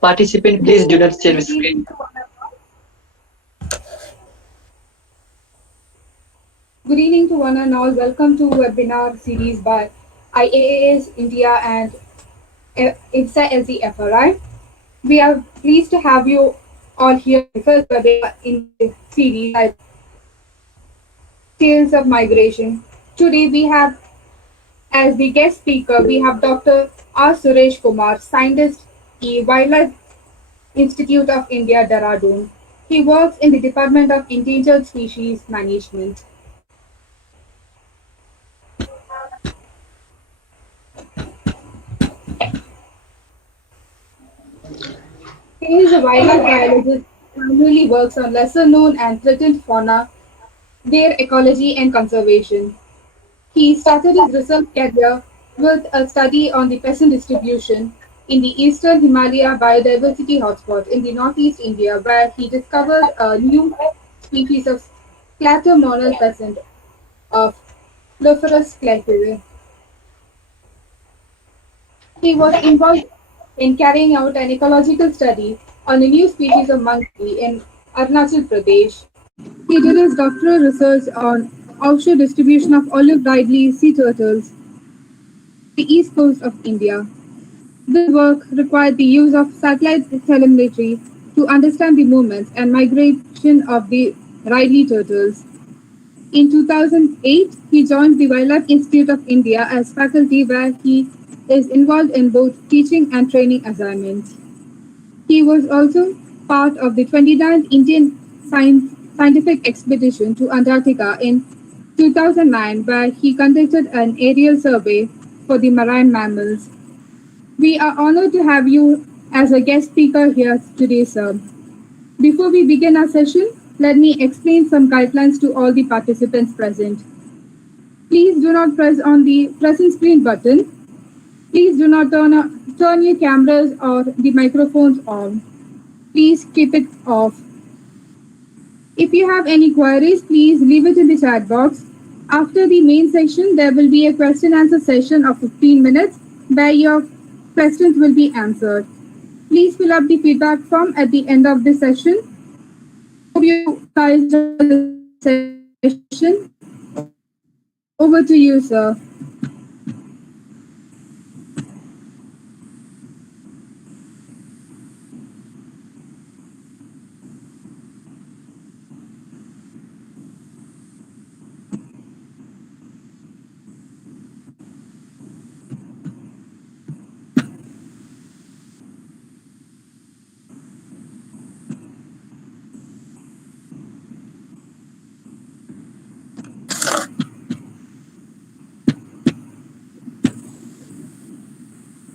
Participant, please do not share screen. Good evening to one and all. Welcome to webinar series by IAAS India and IFSA as the FRI. We are pleased to have you all here for the first webinar in the series at Tales of Migration. Today we have as the guest speaker we have Dr. R. Suresh Kumar, scientist at Wildlife Institute of India, Dehradun. He works in the Department of Endangered Species Management. He is a wildlife biologist who primarily works on lesser known and threatened fauna, their ecology and conservation. He started his research career with a study on the peasant distribution in the eastern Himalaya biodiversity hotspot in the northeast India, where he discovered a new species of clatter pheasant of Leophoras clatere. He was involved in carrying out an ecological study on a new species of monkey in Arunachal Pradesh. He did his doctoral research on offshore distribution of olive ridley sea turtles on the east coast of India. This work required the use of satellite telemetry to understand the movements and migration of the ridley turtles. In 2008, he joined the Wildlife Institute of India as faculty, where he is involved in both teaching and training assignments. He was also part of the 29th Indian scientific expedition to Antarctica in 2009, where he conducted an aerial survey for the marine mammals. We are honored to have you as a guest speaker here today, sir. Before we begin our session, let me explain some guidelines to all the participants present. Please do not press on the present screen button. Please do not turn your cameras or the microphones on. Please keep it off. If you have any queries, please leave it in the chat box. After the main session, there will be a question answer session of 15 minutes where your questions will be answered. Please fill up the feedback form at the end of the session. Hope you guys enjoy the session. Over to you, sir.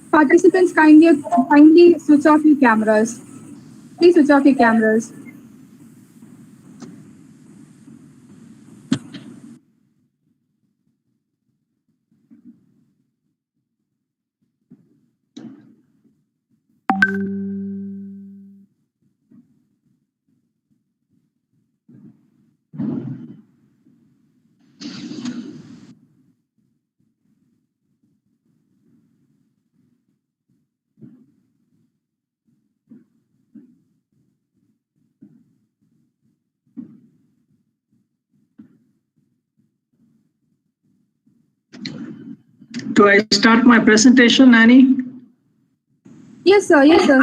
Participants, kindly switch off your cameras. Please switch off your cameras. Do I start my presentation, Annie? Yes, sir. Yes, sir.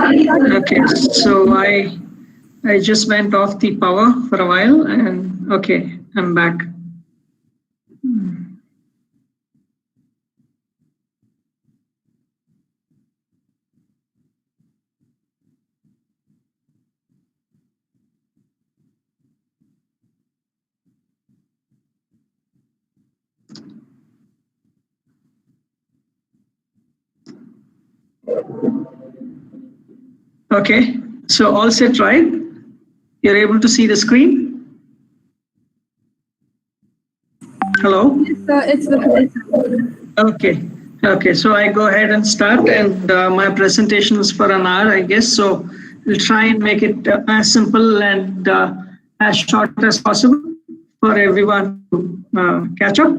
Okay, so I just went off the power for a while, and okay, I'm back. Okay, so all set, right? You're able to see the screen? Hello? Yes, sir. It's the Okay, so I go ahead and start, and my presentation is for an hour, I guess, so we'll try and make it as simple and as short as possible for everyone to catch up.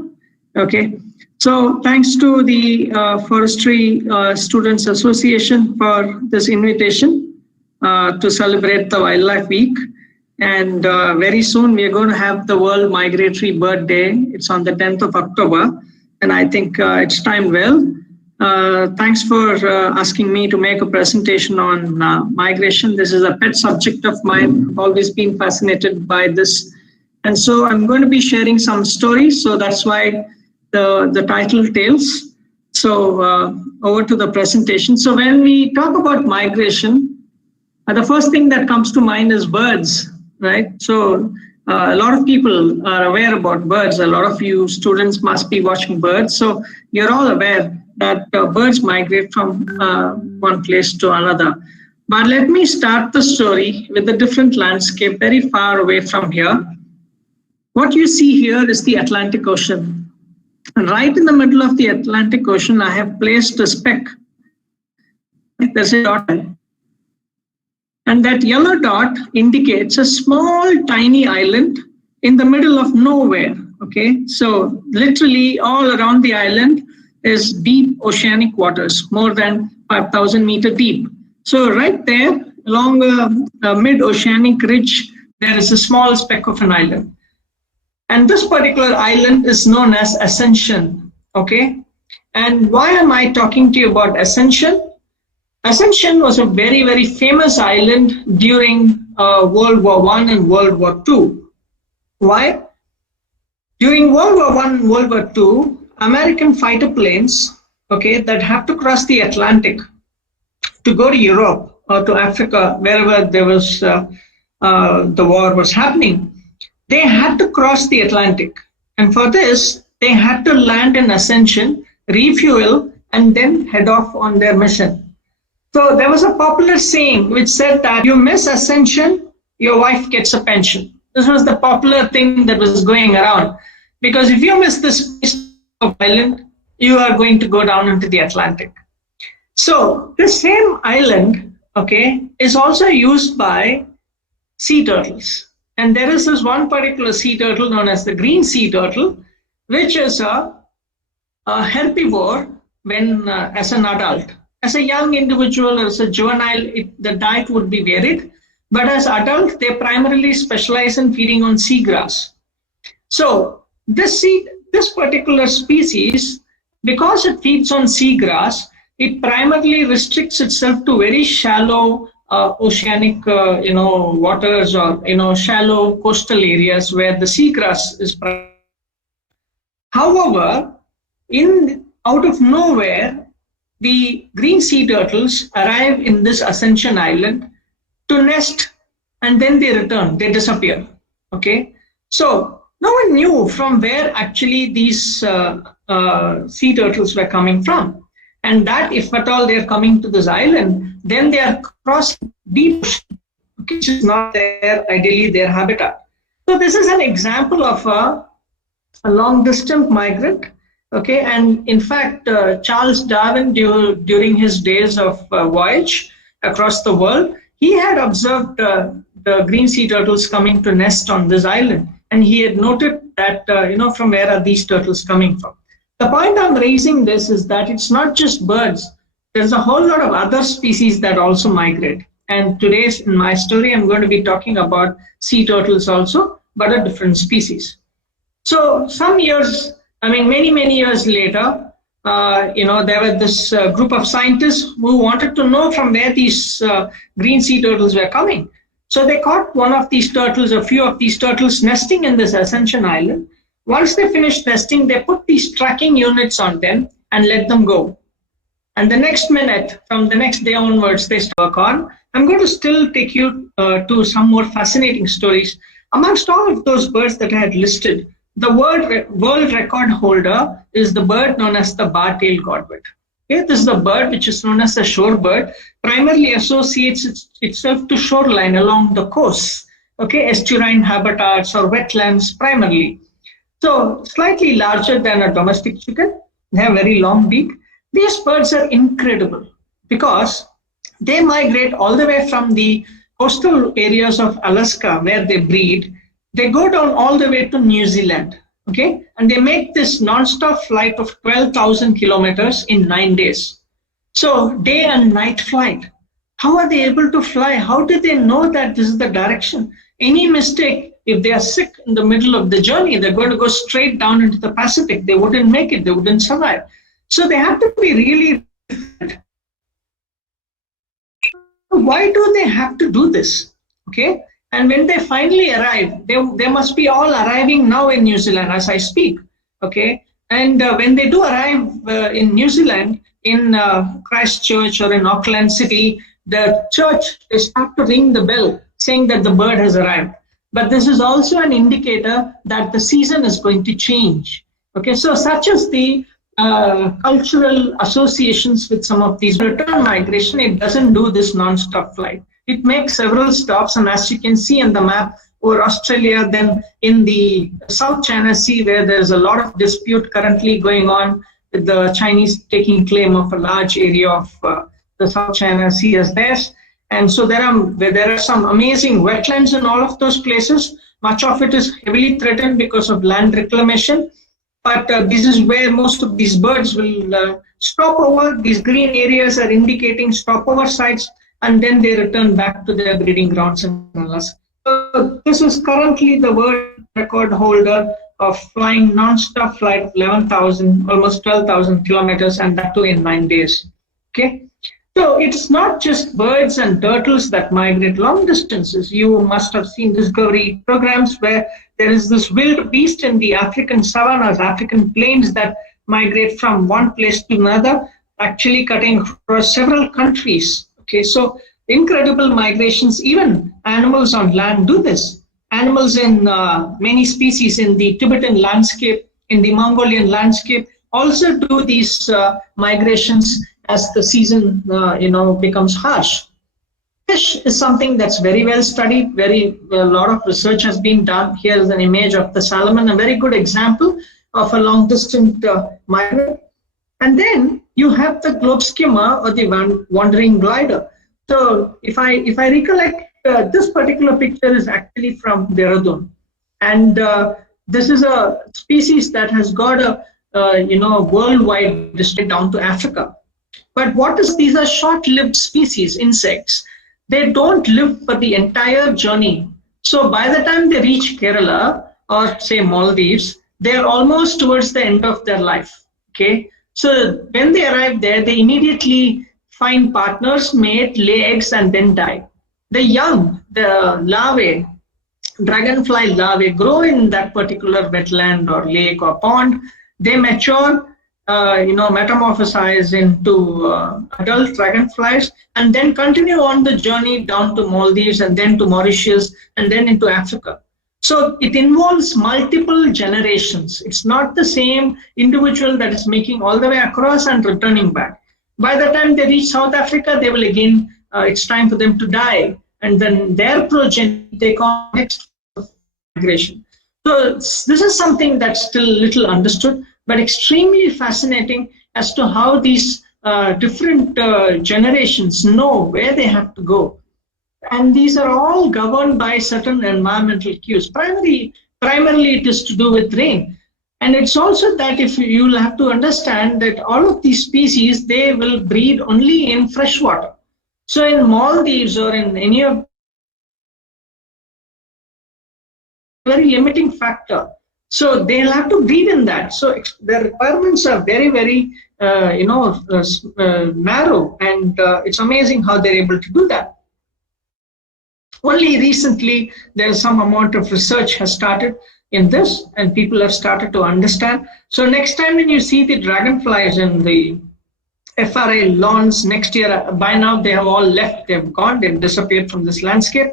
Okay, so thanks to the Forestry Students Association for this invitation to celebrate the Wildlife Week. And very soon we are going to have the World Migratory Bird Day. It's on the 10th of October. And I think it's timed well. Thanks for asking me to make a presentation on migration. This is a pet subject of mine. I've always been fascinated by this. And so I'm going to be sharing some stories. So that's why the title Tales. So over to the presentation. So when we talk about migration, the first thing that comes to mind is birds, right? So a lot of people are aware about birds. A lot of you students must be watching birds. So you're all aware that birds migrate from one place to another. But let me start the story with a different landscape very far away from here. What you see here is the Atlantic Ocean. And right in the middle of the Atlantic Ocean, I have placed a speck. There's a dot. And that yellow dot indicates a small, tiny island in the middle of nowhere. Okay, so literally all around the island is deep oceanic waters, more than 5,000 meters deep. So right there, along a mid-oceanic ridge, there is a small speck of an island. And this particular island is known as Ascension. Okay, and why am I talking to you about Ascension? Ascension was a very, very famous island during World War I and World War II. Why? During World War I and World War II, American fighter planes, okay, that have to cross the Atlantic to go to Europe or to Africa, wherever there was the war was happening, they had to cross the Atlantic. And for this, they had to land in Ascension, refuel, and then head off on their mission. So there was a popular saying which said that you miss Ascension, your wife gets a pension. This was the popular thing that was going around. Because if you miss this piece of island, you are going to go down into the Atlantic. So this same island, okay, is also used by sea turtles. And there is this one particular sea turtle known as the green sea turtle, which is a herbivore when as an adult. As a young individual or as a juvenile, the diet would be varied. But as adult, they primarily specialize in feeding on seagrass. So this particular species, because it feeds on seagrass, it primarily restricts itself to very shallow oceanic, waters or, shallow coastal areas where the seagrass is. However, out of nowhere, the green sea turtles arrive in this Ascension Island to nest, and then they return, they disappear. Okay, so no one knew from where actually these sea turtles were coming from. And that if at all they're coming to this island, then they are crossing deep ocean, which is not ideally their habitat. So this is an example of a long distance migrant. Okay, and in fact, Charles Darwin, during his days of voyage across the world, he had observed the green sea turtles coming to nest on this island. And he had noted that, from where are these turtles coming from? The point I'm raising this is that it's not just birds. There's a whole lot of other species that also migrate. And today in my story, I'm going to be talking about sea turtles also, but a different species. So some years, many, many years later, there were this group of scientists who wanted to know from where these green sea turtles were coming. So they caught one of these turtles, a few of these turtles nesting in this Ascension Island. Once they finished nesting, they put these tracking units on them and let them go. And the next minute, from the next day onwards, they work on. I'm going to still take you to some more fascinating stories. Amongst all of those birds that I had listed, the world record holder is the bird known as the bar-tailed godwit. Okay, this is a bird which is known as a shorebird, primarily associates itself to shoreline along the coast, okay, estuarine habitats or wetlands primarily. So slightly larger than a domestic chicken, they have very long beak. These birds are incredible because they migrate all the way from the coastal areas of Alaska where they breed. They go down all the way to New Zealand, okay? And they make this non-stop flight of 12,000 kilometers in 9 days. So day and night flight. How are they able to fly? How do they know that this is the direction? any mistake, if they are sick in the middle of the journey, they're going to go straight down into the Pacific. They wouldn't make it. They wouldn't survive. So they have to be really. Why do they have to do this? Okay. And when they finally arrive, they must be all arriving now in New Zealand as I speak. Okay. And when they do arrive in New Zealand, in Christchurch or in Auckland City, the church, they start to ring the bell saying that the bird has arrived. But this is also an indicator that the season is going to change. Okay, so such as the cultural associations with some of these return migration, it doesn't do this non-stop flight. It makes several stops, and as you can see on the map, over Australia, then in the South China Sea, where there's a lot of dispute currently going on with the Chinese taking claim of a large area of the South China Sea as theirs. And so there are some amazing wetlands in all of those places. Much of it is heavily threatened because of land reclamation. But this is where most of these birds will stop over. These green areas are indicating stopover sites, and then they return back to their breeding grounds in Alaska. So this is currently the world record holder of flying non-stop flight of 11,000, almost 12,000 kilometers, and that too in 9 days. Okay. So it's not just birds and turtles that migrate long distances. You must have seen discovery programs where there is this wild beast in the African savannas, African plains, that migrate from one place to another, actually cutting across several countries. Okay, so incredible migrations. Even animals on land do this. Animals in many species in the Tibetan landscape, in the Mongolian landscape, also do these migrations as the season becomes harsh. Fish is something that's very well studied. A lot of research has been done. Here is an image of the salmon, a very good example of a long distance migrant. And then you have the globe skimmer or the wandering glider. So if I recollect, this particular picture is actually from Dehradun, and this is a species that has got a worldwide district down to Africa. But these are short-lived species, insects. They don't live for the entire journey. So by the time they reach Kerala or say Maldives, they're almost towards the end of their life. Okay. So when they arrive there, they immediately find partners, mate, lay eggs, and then die. The young, the larvae, dragonfly larvae, grow in that particular wetland or lake or pond. They mature, metamorphosize into adult dragonflies, and then continue on the journey down to Maldives and then to Mauritius and then into Africa. So it involves multiple generations. It's not the same individual that is making all the way across and returning back. By the time they reach South Africa, they will again, it's time for them to die. And then their progeny take on next migration. So this is something that's still little understood, but extremely fascinating as to how these different generations know where they have to go. And these are all governed by certain environmental cues. Primarily it is to do with rain. And it's also that if you'll have to understand that all of these species, they will breed only in fresh water. So in Maldives or in any of very limiting factor. So they'll have to breed in that. So the requirements are very, very, narrow, and it's amazing how they're able to do that. Only recently, there's some amount of research has started in this, and people have started to understand. So next time when you see the dragonflies in the FRI lawns next year, by now they have all left, they've gone, they've disappeared from this landscape.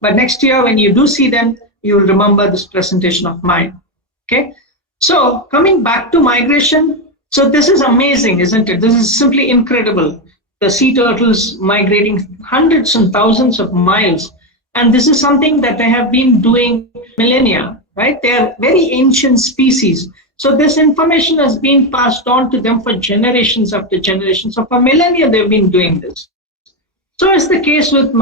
But next year, when you do see them, you will remember this presentation of mine. Okay, so coming back to migration, so this is amazing, isn't it? This is simply incredible. The sea turtles migrating hundreds and thousands of miles. And this is something that they have been doing millennia, right? They are very ancient species. So this information has been passed on to them for generations after generations. So for millennia, they've been doing this. So it's the case with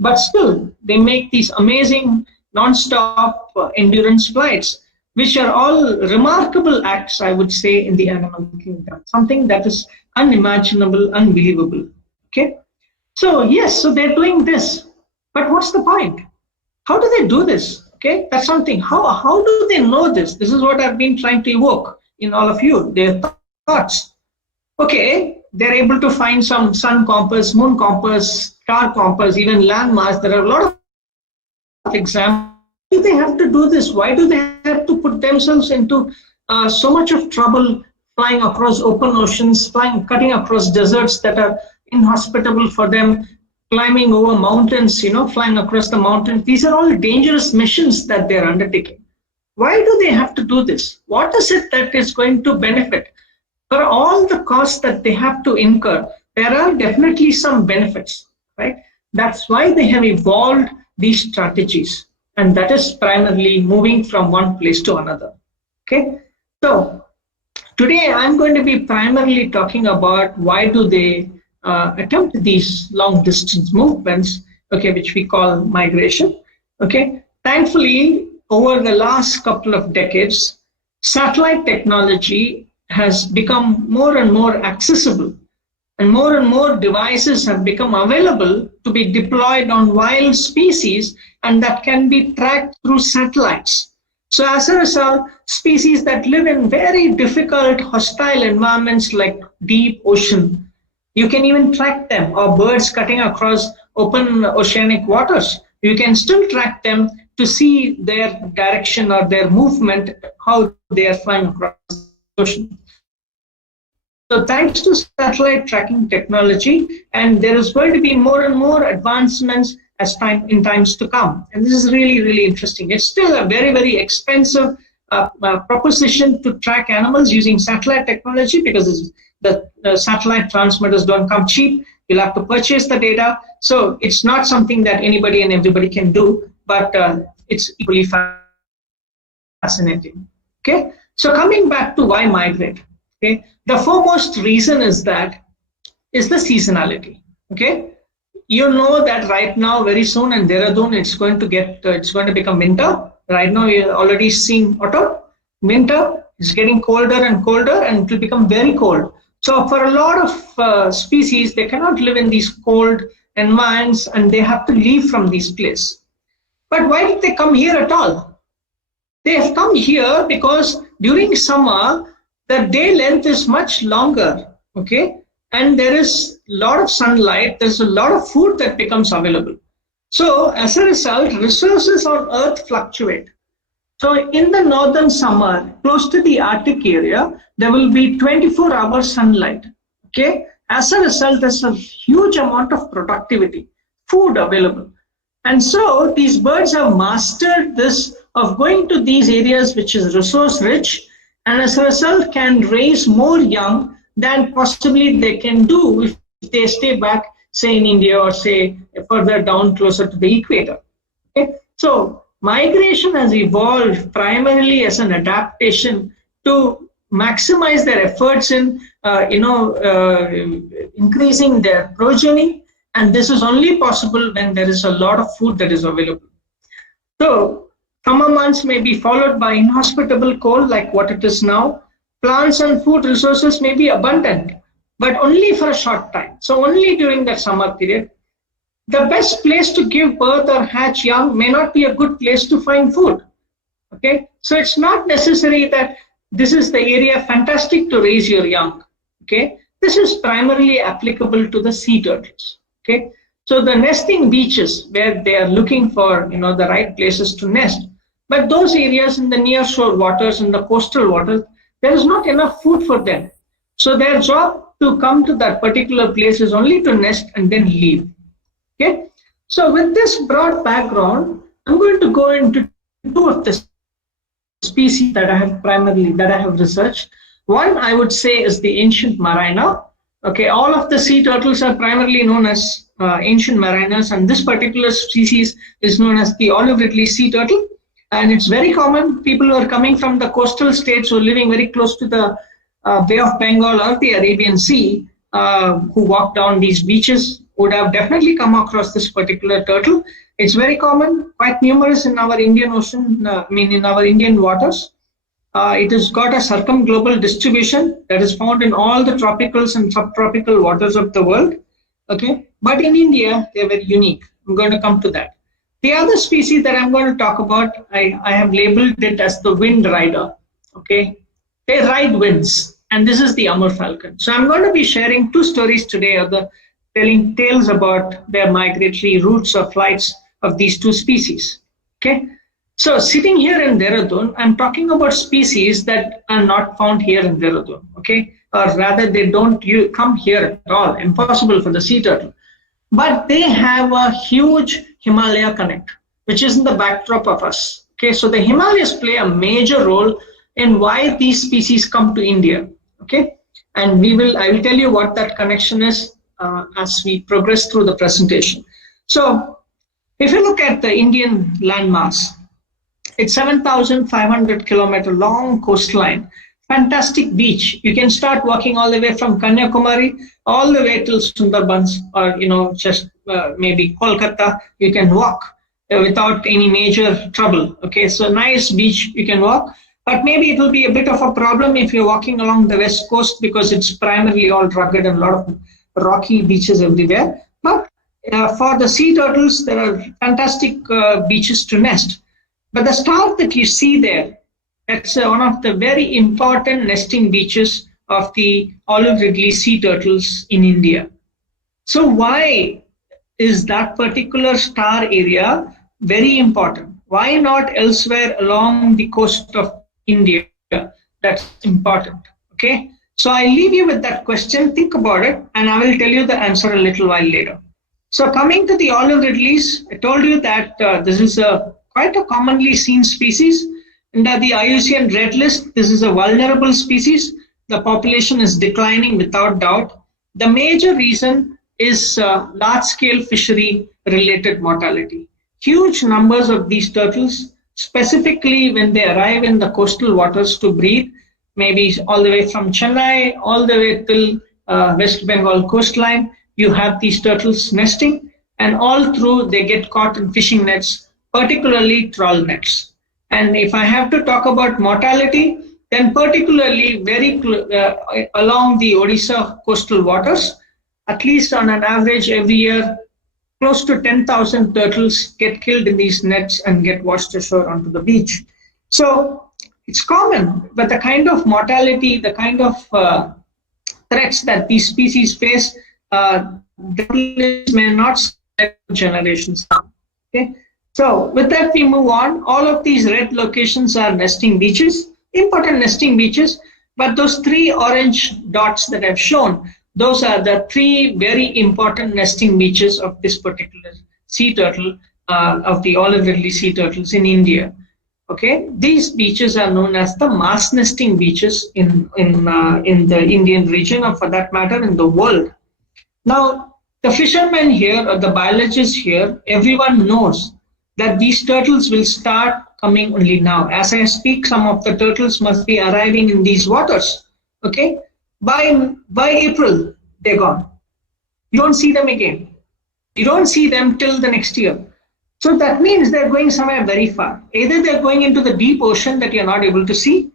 but still, they make these amazing non-stop endurance flights, which are all remarkable acts, I would say, in the animal kingdom. Something that is unimaginable, unbelievable. Okay. So yes, so they're doing this, but what's the point? How do they do this? Okay, that's something. How do they know this? This is what I've been trying to evoke in all of you, their thoughts. Okay, they're able to find some sun compass, moon compass, star compass, even landmass. There are a lot of examples. Why do they have to do this? Why do they have to put themselves into so much of trouble flying across open oceans, cutting across deserts that are inhospitable for them, climbing over mountains, flying across the mountains? These are all dangerous missions that they're undertaking. Why do they have to do this? What is it that is going to benefit? For all the costs that they have to incur, there are definitely some benefits, right? That's why they have evolved these strategies, and that is primarily moving from one place to another. Okay, so today I'm going to be primarily talking about why do they attempt these long distance movements, okay, which we call migration. Okay, thankfully, over the last couple of decades, satellite technology has become more and more accessible, and more devices have become available to be deployed on wild species, and that can be tracked through satellites. So as a result, species that live in very difficult, hostile environments like deep ocean, you can even track them, or birds cutting across open oceanic waters. You can still track them to see their direction or their movement, how they are flying across the ocean. So thanks to satellite tracking technology, and there is going to be more and more advancements as times to come. And this is really, really interesting. It's still a very, very expensive proposition to track animals using satellite technology, because the satellite transmitters don't come cheap. You'll have to purchase the data. So it's not something that anybody and everybody can do, but it's equally fascinating. Okay, so coming back to why migrate. Okay, the foremost reason is the seasonality. Okay, you know that right now, very soon in Dehradun, it's going to become winter. Right now, you're already seeing autumn. Winter is getting colder and colder, and it will become very cold. So for a lot of species, they cannot live in these cold environments, and they have to leave from these places. But why did they come here at all? They have come here because during summer, the day length is much longer, okay? And there is a lot of sunlight, there's a lot of food that becomes available. So as a result, resources on Earth fluctuate. So in the northern summer, close to the Arctic area, there will be 24-hour sunlight, okay? As a result, there's a huge amount of productivity, food available. And so these birds have mastered this of going to these areas which is resource rich, and as a result can raise more young than possibly they can do if they stay back, say in India, or say further down closer to the equator. Okay? So migration has evolved primarily as an adaptation to maximize their efforts in increasing their progeny, and this is only possible when there is a lot of food that is available. So summer months may be followed by inhospitable cold like what it is now. Plants and food resources may be abundant, but only for a short time. So only during that summer period. The best place to give birth or hatch young may not be a good place to find food. Okay, so it's not necessary that this is the area fantastic to raise your young. Okay, this is primarily applicable to the sea turtles. Okay, so the nesting beaches where they are looking for the right places to nest, but those areas in the near shore waters and the coastal waters, there is not enough food for them. So their job to come to that particular place is only to nest and then leave. Okay, so with this broad background, I'm going to go into two of the species that I have researched. One, I would say, is the ancient mariner. Okay, all of the sea turtles are primarily known as ancient mariners, and this particular species is known as the olive ridley sea turtle. And it's very common. People who are coming from the coastal states who are living very close to the Bay of Bengal or the Arabian Sea, who walk down these beaches, would have definitely come across this particular turtle. It's very common, quite numerous in our Indian Ocean, in our Indian waters. It has got a circumglobal distribution that is found in all the tropicals and subtropical waters of the world. Okay, but in India, they're very unique. I'm going to come to that. The other species that I'm going to talk about, I have labeled it as the wind rider. Okay, they ride winds, and this is the Amur falcon. So I'm going to be sharing two stories today of the telling tales about their migratory routes or flights of these two species. Okay, so sitting here in Dehradun, I'm talking about species that are not found here in Dehradun. Okay, or rather, they don't come here at all. Impossible for the sea turtle. But they have a huge Himalaya connect, which is in the backdrop of us. Okay, so the Himalayas play a major role in why these species come to India. Okay, and I will tell you what that connection is as we progress through the presentation. So, if you look at the Indian landmass, it's 7,500-kilometer long coastline. Fantastic beach. You can start walking all the way from Kanyakumari all the way till Sundarbans, or just maybe Kolkata. You can walk without any major trouble. Okay, so nice beach you can walk, but maybe it will be a bit of a problem if you're walking along the west coast because it's primarily all rugged and a lot of rocky beaches everywhere. But for the sea turtles, there are fantastic beaches to nest. But the star that you see there, that's one of the very important nesting beaches of the olive ridley sea turtles in India. So why is that particular star area very important? Why not elsewhere along the coast of India? That's important. Okay. So I leave you with that question. Think about it, and I will tell you the answer a little while later. So coming to the olive ridleys, I told you that this is quite a commonly seen species. Under the IUCN Red List, this is a vulnerable species. The population is declining without doubt. The major reason is large-scale fishery-related mortality. Huge numbers of these turtles, specifically when they arrive in the coastal waters to breed, maybe all the way from Chennai, all the way till West Bengal coastline, you have these turtles nesting, and all through they get caught in fishing nets, particularly trawl nets. And if I have to talk about mortality, then particularly along the Odisha coastal waters, at least on an average every year, close to 10,000 turtles get killed in these nets and get washed ashore onto the beach. So it's common, but the kind of mortality, the kind of threats that these species face, may not survive generations. Okay. So with that, we move on. All of these red locations are nesting beaches, important nesting beaches, but those three orange dots that I've shown, those are the three very important nesting beaches of this particular sea turtle, of the olive ridley sea turtles in India. Okay, these beaches are known as the mass nesting beaches in the Indian region, or for that matter, in the world. Now, the fishermen here, or the biologists here, everyone knows that these turtles will start coming only now. As I speak, some of the turtles must be arriving in these waters. Okay, by April, they're gone. You don't see them again. You don't see them till the next year. So that means they're going somewhere very far. Either they're going into the deep ocean that you're not able to see,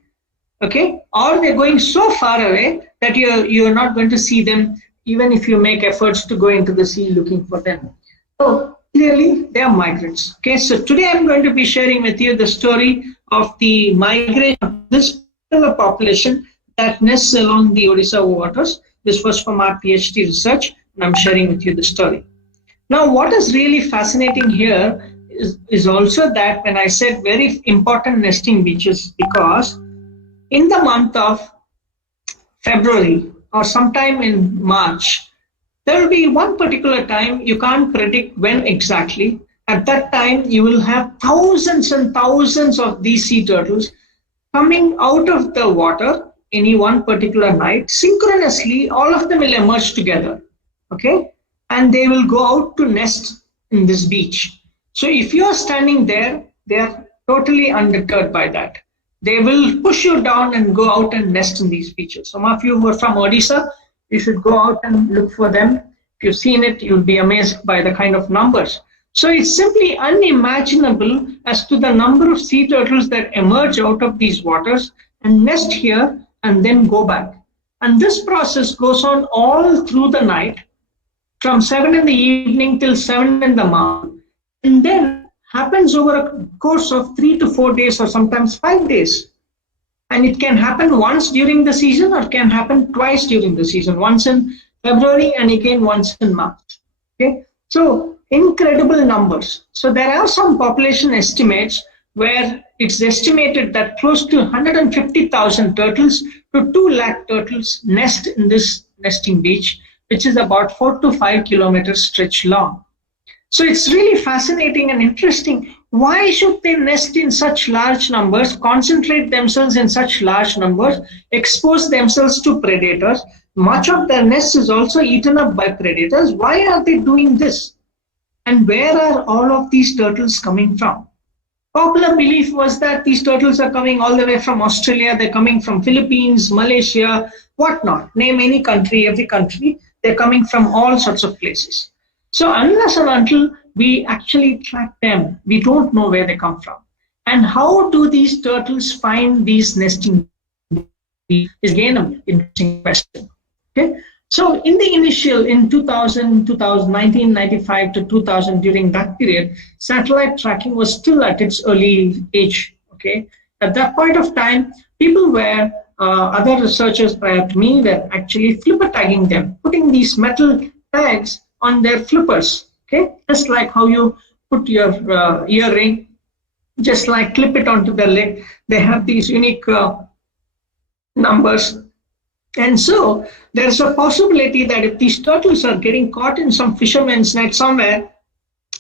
okay, or they're going so far away that you're not going to see them even if you make efforts to go into the sea looking for them. So clearly, they are migrants. Okay, so today I'm going to be sharing with you the story of the migration of this particular population that nests along the Odisha waters. This was from our PhD research, and I'm sharing with you the story. Now, what is really fascinating here is also that when I said very important nesting beaches, because in the month of February or sometime in March, there will be one particular time, you can't predict when exactly. At that time, you will have thousands and thousands of these sea turtles coming out of the water any one particular night. Synchronously, all of them will emerge together, okay? And they will go out to nest in this beach. So if you are standing there, they are totally undeterred by that. They will push you down and go out and nest in these beaches. Some of you who are from Odisha, you should go out and look for them. If you've seen it, you'll be amazed by the kind of numbers. So it's simply unimaginable as to the number of sea turtles that emerge out of these waters and nest here and then go back. And this process goes on all through the night from 7 in the evening till 7 in the morning, and then happens over a course of 3 to 4 days or sometimes 5 days. And it can happen once during the season or can happen twice during the season, once in February and again once in March. Okay, so incredible numbers. So there are some population estimates where it's estimated that close to 150,000 turtles to 2 lakh turtles nest in this nesting beach, which is about 4 to 5 kilometers stretch long. So it's really fascinating and interesting. Why should they nest in such large numbers, concentrate themselves in such large numbers, expose themselves to predators? Much of their nest is also eaten up by predators. Why are they doing this? And where are all of these turtles coming from? Popular belief was that these turtles are coming all the way from Australia, they're coming from Philippines, Malaysia, whatnot. Name any country, every country, they're coming from all sorts of places. So unless and until we actually track them, we don't know where they come from. And how do these turtles find these nesting is again an interesting question. Okay. So in the initial, in 2000, 1995 to 2000, during that period, satellite tracking was still at its early age. Okay. At that point of time, people were, other researchers prior to me were actually flipper tagging them, putting these metal tags on their flippers. Okay. Just like how you put your earring, just like clip it onto their leg. They have these unique numbers. And so there's a possibility that if these turtles are getting caught in some fisherman's net somewhere,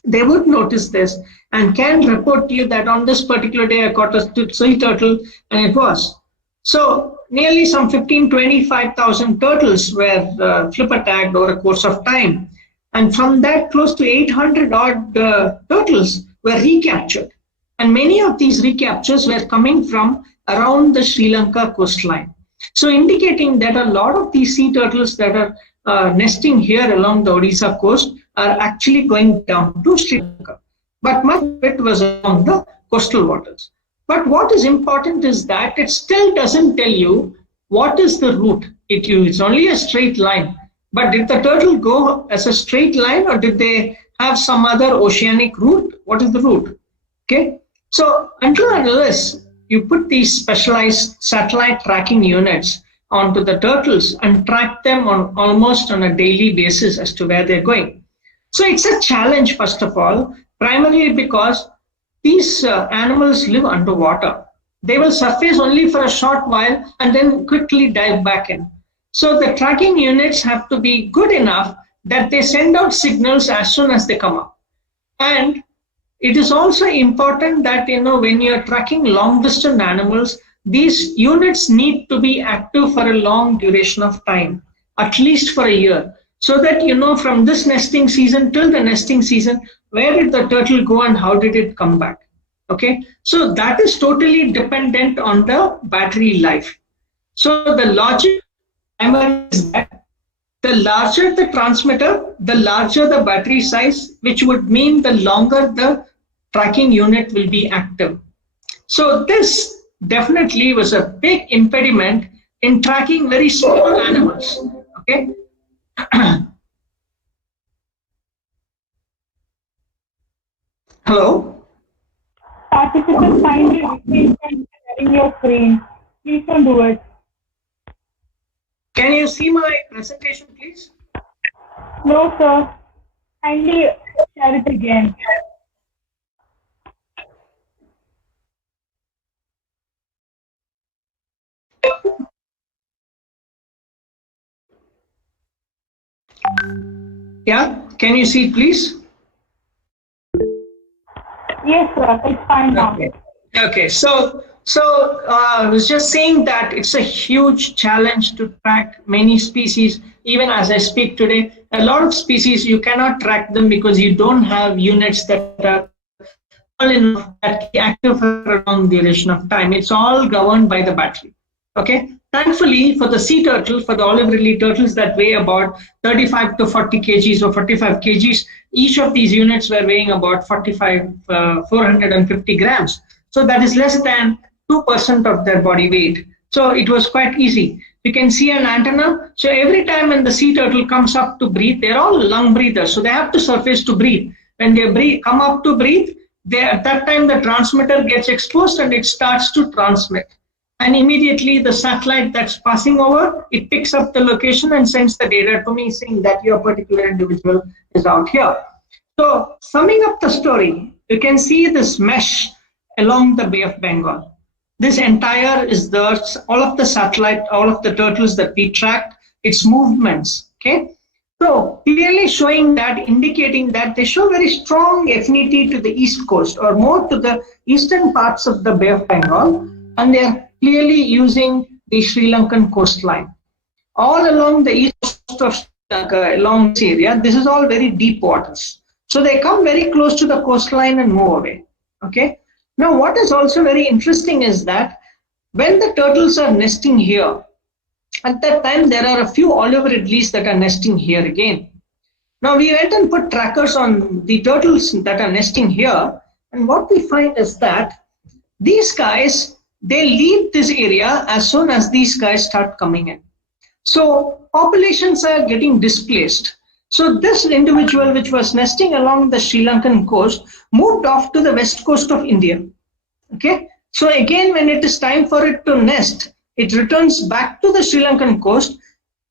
they would notice this and can report to you that on this particular day I caught a sea turtle, and it was. So nearly some 25,000 turtles were flipper tagged over a course of time. And from that, close to 800 odd turtles were recaptured. And many of these recaptures were coming from around the Sri Lanka coastline. So indicating that a lot of these sea turtles that are nesting here along the Odisha coast are actually going down to Sri Lanka. But much of it was along the coastal waters. But what is important is that it still doesn't tell you what is the route. It's only a straight line. But did the turtle go as a straight line, or did they have some other oceanic route? What is the route? Okay. So until and unless you put these specialized satellite tracking units onto the turtles and track them on almost on a daily basis as to where they're going. So it's a challenge, first of all, primarily because these animals live underwater. They will surface only for a short while and then quickly dive back in. So the tracking units have to be good enough that they send out signals as soon as they come up. And it is also important that, when you're tracking long distance animals, these units need to be active for a long duration of time, at least for a year, so that from this nesting season till the nesting season, where did the turtle go and how did it come back? Okay, so that is totally dependent on the battery life. So the logic primary is that the larger the transmitter, the larger the battery size, which would mean the longer the tracking unit will be active. So this definitely was a big impediment in tracking very small animals. Okay. Hello? Participants kindly refrain from sharing your screen. Please don't do it. Can you see my presentation, please? No, sir. Kindly share it again. Yeah, can you see it, please? Yes, sir. It's fine now. Okay. So I was just saying that it's a huge challenge to track many species. Even as I speak today, a lot of species you cannot track them because you don't have units that are small enough that be active for a long duration of time. It's all governed by the battery. Okay. Thankfully, for the sea turtle, for the olive ridley turtles that weigh about 35 to 40 kgs or 45 kgs, each of these units were weighing about 450 grams. So that is less than 2% of their body weight. So it was quite easy. You can see an antenna. So every time when the sea turtle comes up to breathe, they're all lung breathers. So they have to surface to breathe. When they come up to breathe, at that time the transmitter gets exposed and it starts to transmit. And immediately the satellite that's passing over, it picks up the location and sends the data to me saying that your particular individual is out here. So summing up the story, you can see this mesh along the Bay of Bengal. This entire is all of the satellite, all of the turtles that we tracked, its movements, okay? So clearly showing that, indicating that they show very strong affinity to the east coast or more to the eastern parts of the Bay of Bengal, and they're clearly using the Sri Lankan coastline. All along the east coast of Sri Lanka, along this area, this is all very deep waters. So they come very close to the coastline and move away, okay? Now, what is also very interesting is that when the turtles are nesting here, at that time, there are a few olive ridleys that are nesting here again. Now, we went and put trackers on the turtles that are nesting here. And what we find is that these guys, they leave this area as soon as these guys start coming in. So populations are getting displaced. So this individual, which was nesting along the Sri Lankan coast, moved off to the west coast of India. Okay. So again, when it is time for it to nest, it returns back to the Sri Lankan coast.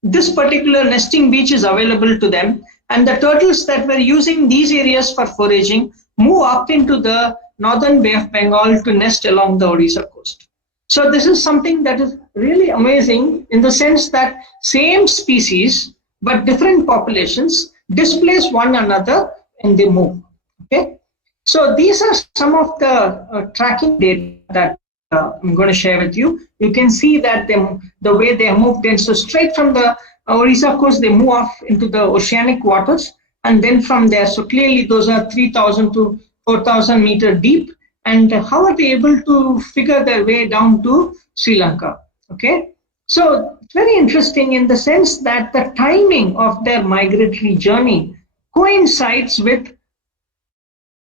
This particular nesting beach is available to them. And the turtles that were using these areas for foraging move up into the northern Bay of Bengal to nest along the Odisha coast. So this is something that is really amazing in the sense that same species, but different populations displace one another and they move. Okay. So these are some of the tracking data that I'm going to share with you. You can see that the way they moved in. So straight from the Odisha coast, they move off into the oceanic waters. And then from there, so clearly those are 3,000 to 4,000 meter deep. And how are they able to figure their way down to Sri Lanka? Okay. So it's very interesting in the sense that the timing of their migratory journey coincides with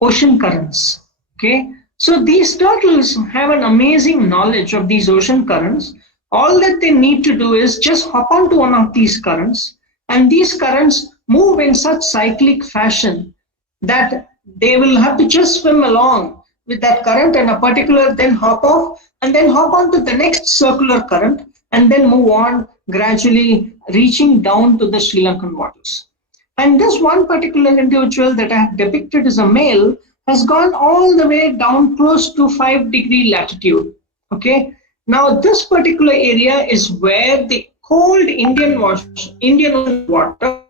ocean currents. Okay. So these turtles have an amazing knowledge of these ocean currents. All that they need to do is just hop onto one of these currents, and these currents move in such cyclic fashion that they will have to just swim along with that current and a particular, then hop off and then hop on to the next circular current and then move on, gradually reaching down to the Sri Lankan waters. And this one particular individual that I have depicted as a male has gone all the way down close to 5-degree latitude. Okay. Now this particular area is where the cold Indian Ocean water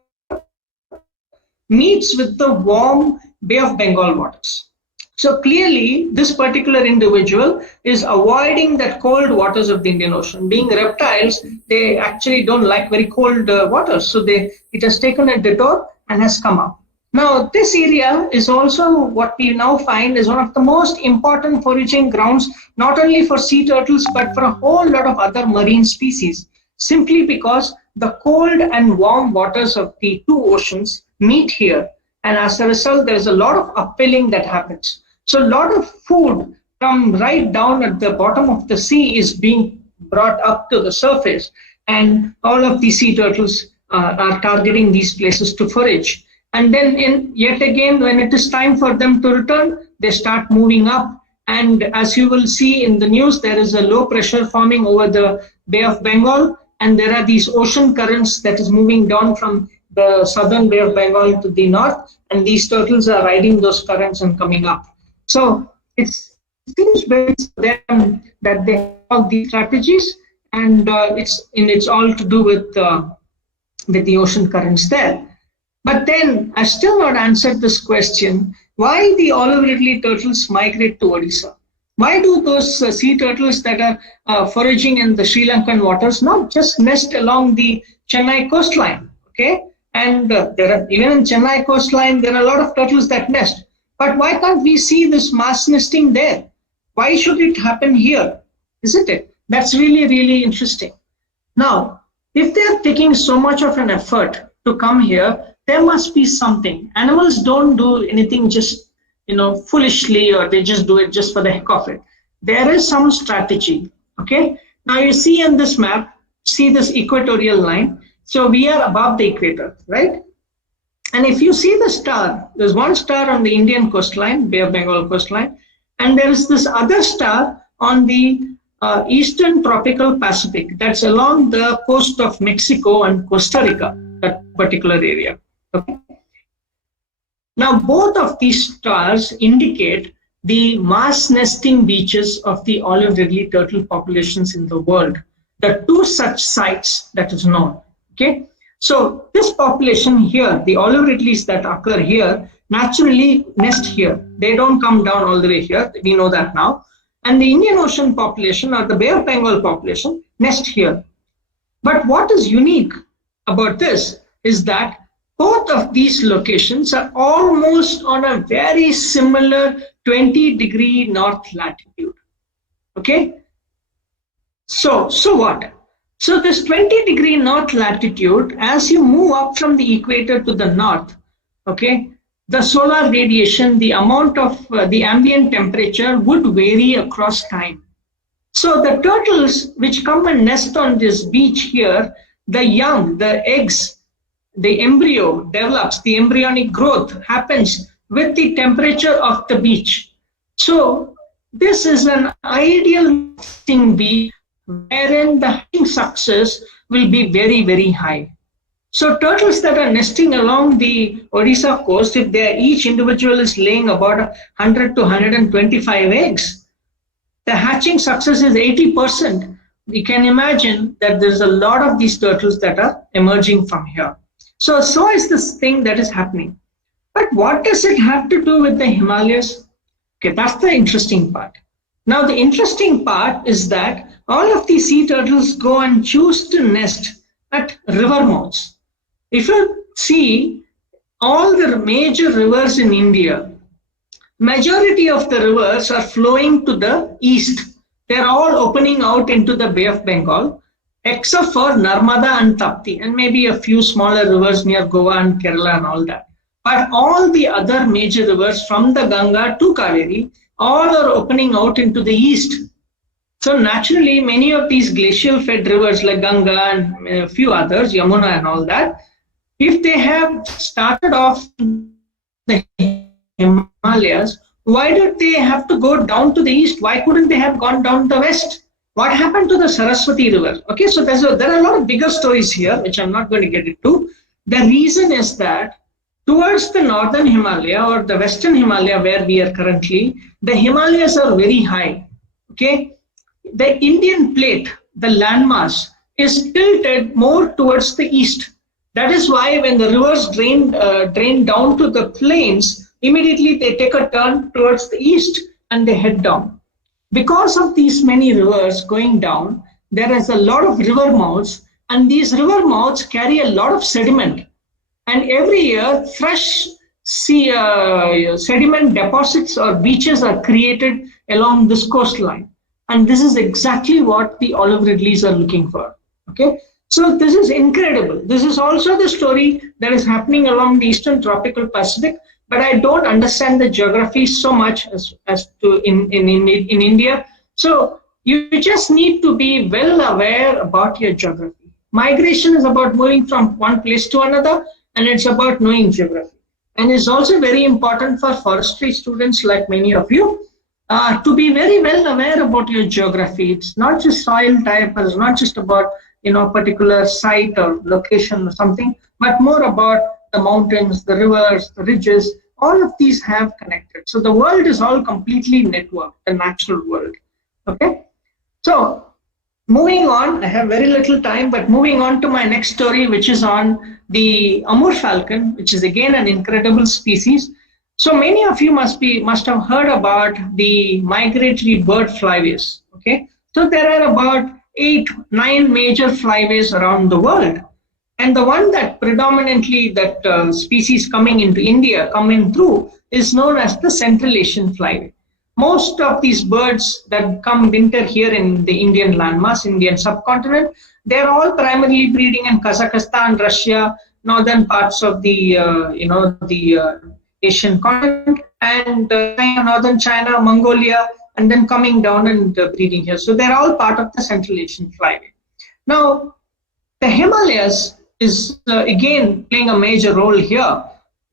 meets with the warm Bay of Bengal waters. So clearly, this particular individual is avoiding that cold waters of the Indian Ocean. Being reptiles, they actually don't like very cold waters. So it has taken a detour and has come up. Now, this area is also what we now find is one of the most important foraging grounds, not only for sea turtles, but for a whole lot of other marine species, simply because the cold and warm waters of the two oceans meet here. And as a result, there's a lot of upwelling that happens. So a lot of food from right down at the bottom of the sea is being brought up to the surface. And all of the sea turtles are targeting these places to forage. And then yet again, when it is time for them to return, they start moving up. And as you will see in the news, there is a low pressure forming over the Bay of Bengal. And there are these ocean currents that is moving down from the southern Bay of Bengal to the north. And these turtles are riding those currents and coming up. So it seems very to them that they have these strategies, and it's all to do with the ocean currents there. But then I still not answered this question: why the olive ridley turtles migrate to Odisha? Why do those sea turtles that are foraging in the Sri Lankan waters not just nest along the Chennai coastline? Okay, and even in Chennai coastline there are a lot of turtles that nest. But why can't we see this mass nesting there? Why should it happen here? Isn't it? That's really, really interesting. Now, if they're taking so much of an effort to come here, there must be something. Animals don't do anything just, foolishly, or they just do it just for the heck of it. There is some strategy. Okay. Now you see on this map, see this equatorial line. So we are above the equator, right? And if you see the star, there's one star on the Indian coastline, Bay of Bengal coastline, and there is this other star on the eastern tropical Pacific. That's along the coast of Mexico and Costa Rica, that particular area. Okay. Now, both of these stars indicate the mass nesting beaches of the olive ridley turtle populations in the world. The two such sites that is known. Okay. So this population here, the olive ridleys that occur here, naturally nest here. They don't come down all the way here. We know that now. And the Indian Ocean population or the Bay of Bengal population nest here. But what is unique about this is that both of these locations are almost on a very similar 20-degree north latitude. Okay. So what? So this 20-degree north latitude, as you move up from the equator to the north, okay, the solar radiation, the amount of the ambient temperature would vary across time. So the turtles which come and nest on this beach here, the young, the eggs, the embryo develops, the embryonic growth happens with the temperature of the beach. So this is an ideal nesting beach wherein the hatching success will be very, very high. So turtles that are nesting along the Odisha coast, if each individual is laying about 100 to 125 eggs, the hatching success is 80%. We can imagine that there's a lot of these turtles that are emerging from here. So is this thing that is happening. But what does it have to do with the Himalayas? Okay, that's the interesting part. Now, the interesting part is that all of these sea turtles go and choose to nest at river mouths. If you see all the major rivers in India, majority of the rivers are flowing to the east. They're all opening out into the Bay of Bengal, except for Narmada and Tapti, and maybe a few smaller rivers near Goa and Kerala and all that. But all the other major rivers from the Ganga to Kaveri, all are opening out into the east. So naturally, many of these glacial fed rivers like Ganga and a few others, Yamuna and all that, if they have started off the Himalayas, why did they have to go down to the east? Why couldn't they have gone down the west? What happened to the Saraswati River? Okay, so there are a lot of bigger stories here, which I'm not going to get into. The reason is that towards the northern Himalaya or the western Himalaya where we are currently, the Himalayas are very high. Okay, the Indian plate, the landmass, is tilted more towards the east. That is why when the rivers drain down to the plains, immediately they take a turn towards the east and they head down. Because of these many rivers going down, there is a lot of river mouths, and these river mouths carry a lot of sediment. And every year, fresh sediment deposits or beaches are created along this coastline. And this is exactly what the olive ridleys are looking for. Okay, so this is incredible. This is also the story that is happening along the eastern tropical Pacific. But I don't understand the geography so much as to in India. So you just need to be well aware about your geography. Migration is about moving from one place to another, and it's about knowing geography. And it's also very important for forestry students like many of you to be very well aware about your geography. It's not just soil type, it's not just about particular site or location or something, but more about the mountains, the rivers, the ridges, all of these have connected. So the world is all completely networked, the natural world. Okay. So moving on, I have very little time, but moving on to my next story, which is on the Amur falcon, which is again an incredible species. So many of you must have heard about the migratory bird flyways. Okay. So there are about 8-9 major flyways around the world. And the one that predominantly species coming into India coming through is known as the Central Asian flyway. Most of these birds that come winter here in the Indian landmass, Indian subcontinent, they're all primarily breeding in Kazakhstan, Russia, northern parts of the Asian continent, and northern China, Mongolia, and then coming down and breeding here. So they're all part of the Central Asian flyway. Now, the Himalayas is again playing a major role here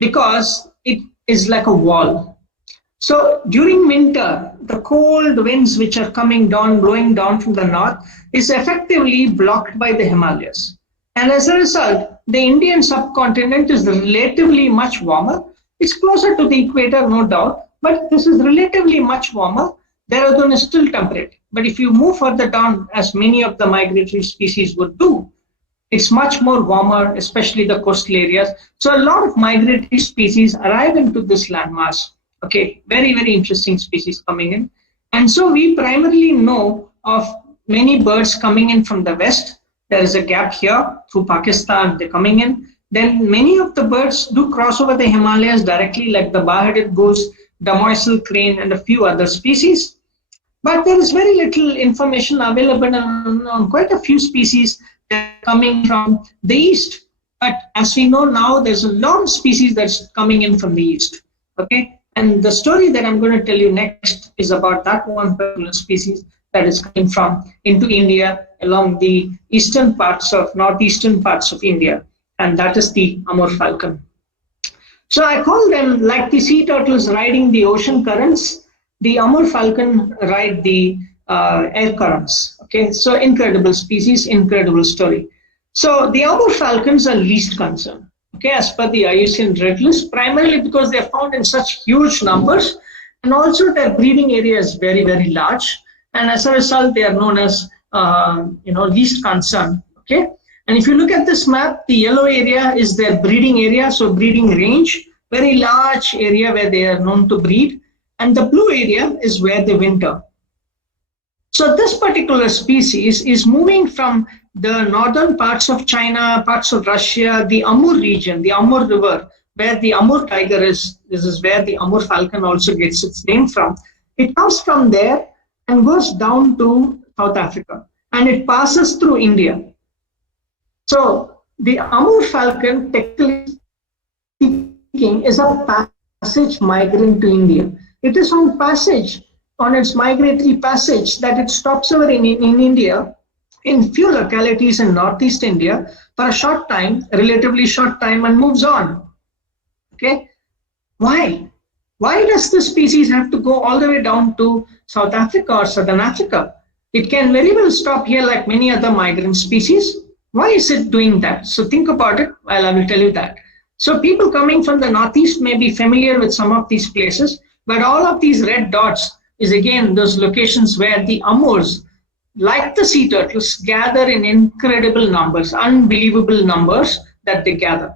because it is like a wall. So during winter, the cold winds which are coming down, blowing down from the north, is effectively blocked by the Himalayas. And as a result, the Indian subcontinent is relatively much warmer. It's closer to the equator, no doubt, but this is relatively much warmer. Dehradun is still temperate. But if you move further down, as many of the migratory species would do, it's much more warmer, especially the coastal areas. So a lot of migratory species arrive into this landmass. Okay, very, very interesting species coming in. And so we primarily know of many birds coming in from the west. There is a gap here through Pakistan, they're coming in. Then many of the birds do cross over the Himalayas directly, like the bar-headed goose, damoisil crane, and a few other species. But there is very little information available on quite a few species that are coming from the east. But as we know now, there's a lot of species that's coming in from the east. Okay, and the story that I'm going to tell you next is about that one particular species that is coming from into India along the northeastern parts of India, and that is the Amur falcon. So I call them like the sea turtles riding the ocean currents. The Amur falcon ride the air currents. Okay, so incredible species, incredible story. So the Amur falcons are least concern. Okay, as per the IUCN Red List, primarily because they are found in such huge numbers, and also their breeding area is very, very large, and as a result, they are known as least concern. Okay, and if you look at this map, the yellow area is their breeding area, so breeding range, very large area where they are known to breed, and the blue area is where they winter. So this particular species is moving from the northern parts of China, parts of Russia, the Amur region, the Amur river, where the Amur tiger is. This is where the Amur falcon also gets its name from. It comes from there and goes down to South Africa, and it passes through India. So the Amur falcon, technically speaking, is a passage migrant to India. It is on its migratory passage that it stops over in India, in few localities in northeast India for a short time, a relatively short time, and moves on. Okay, why? Why does this species have to go all the way down to South Africa or Southern Africa? It can very well stop here like many other migrant species. Why is it doing that? So think about it. Well, I will tell you that. So people coming from the northeast may be familiar with some of these places, but all of these red dots is again those locations where the Amurs, like the sea turtles, gather in incredible numbers, unbelievable numbers that they gather.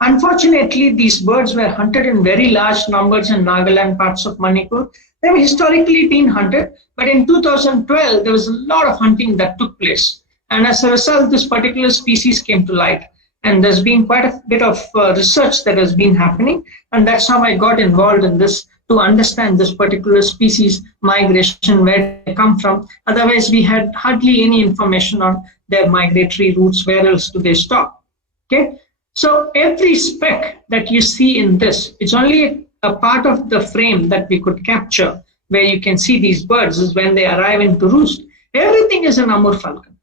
Unfortunately, these birds were hunted in very large numbers in Nagaland, parts of Manipur. They have historically been hunted, but in 2012, there was a lot of hunting that took place. And as a result, this particular species came to light. And there's been quite a bit of research that has been happening. And that's how I got involved in this, to understand this particular species migration, where they come from. Otherwise, we had hardly any information on their migratory routes, where else do they stop. Okay, so every speck that you see in this, it's only a part of the frame that we could capture, where you can see these birds is when they arrive into roost. Everything is an Amur falcon.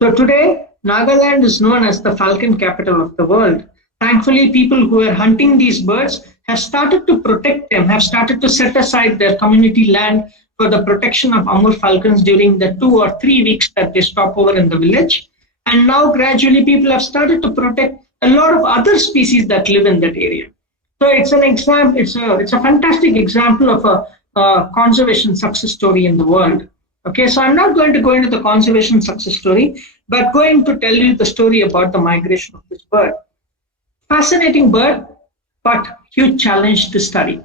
So today, Nagaland is known as the falcon capital of the world. Thankfully, people who are hunting these birds have started to protect them, have started to set aside their community land for the protection of Amur falcons during the 2 or 3 weeks that they stop over in the village. And now gradually people have started to protect a lot of other species that live in that area. So it's an example, it's a fantastic example of a conservation success story in the world. Okay, so I'm not going to go into the conservation success story, but going to tell you the story about the migration of this bird. Fascinating bird, but huge challenge to study.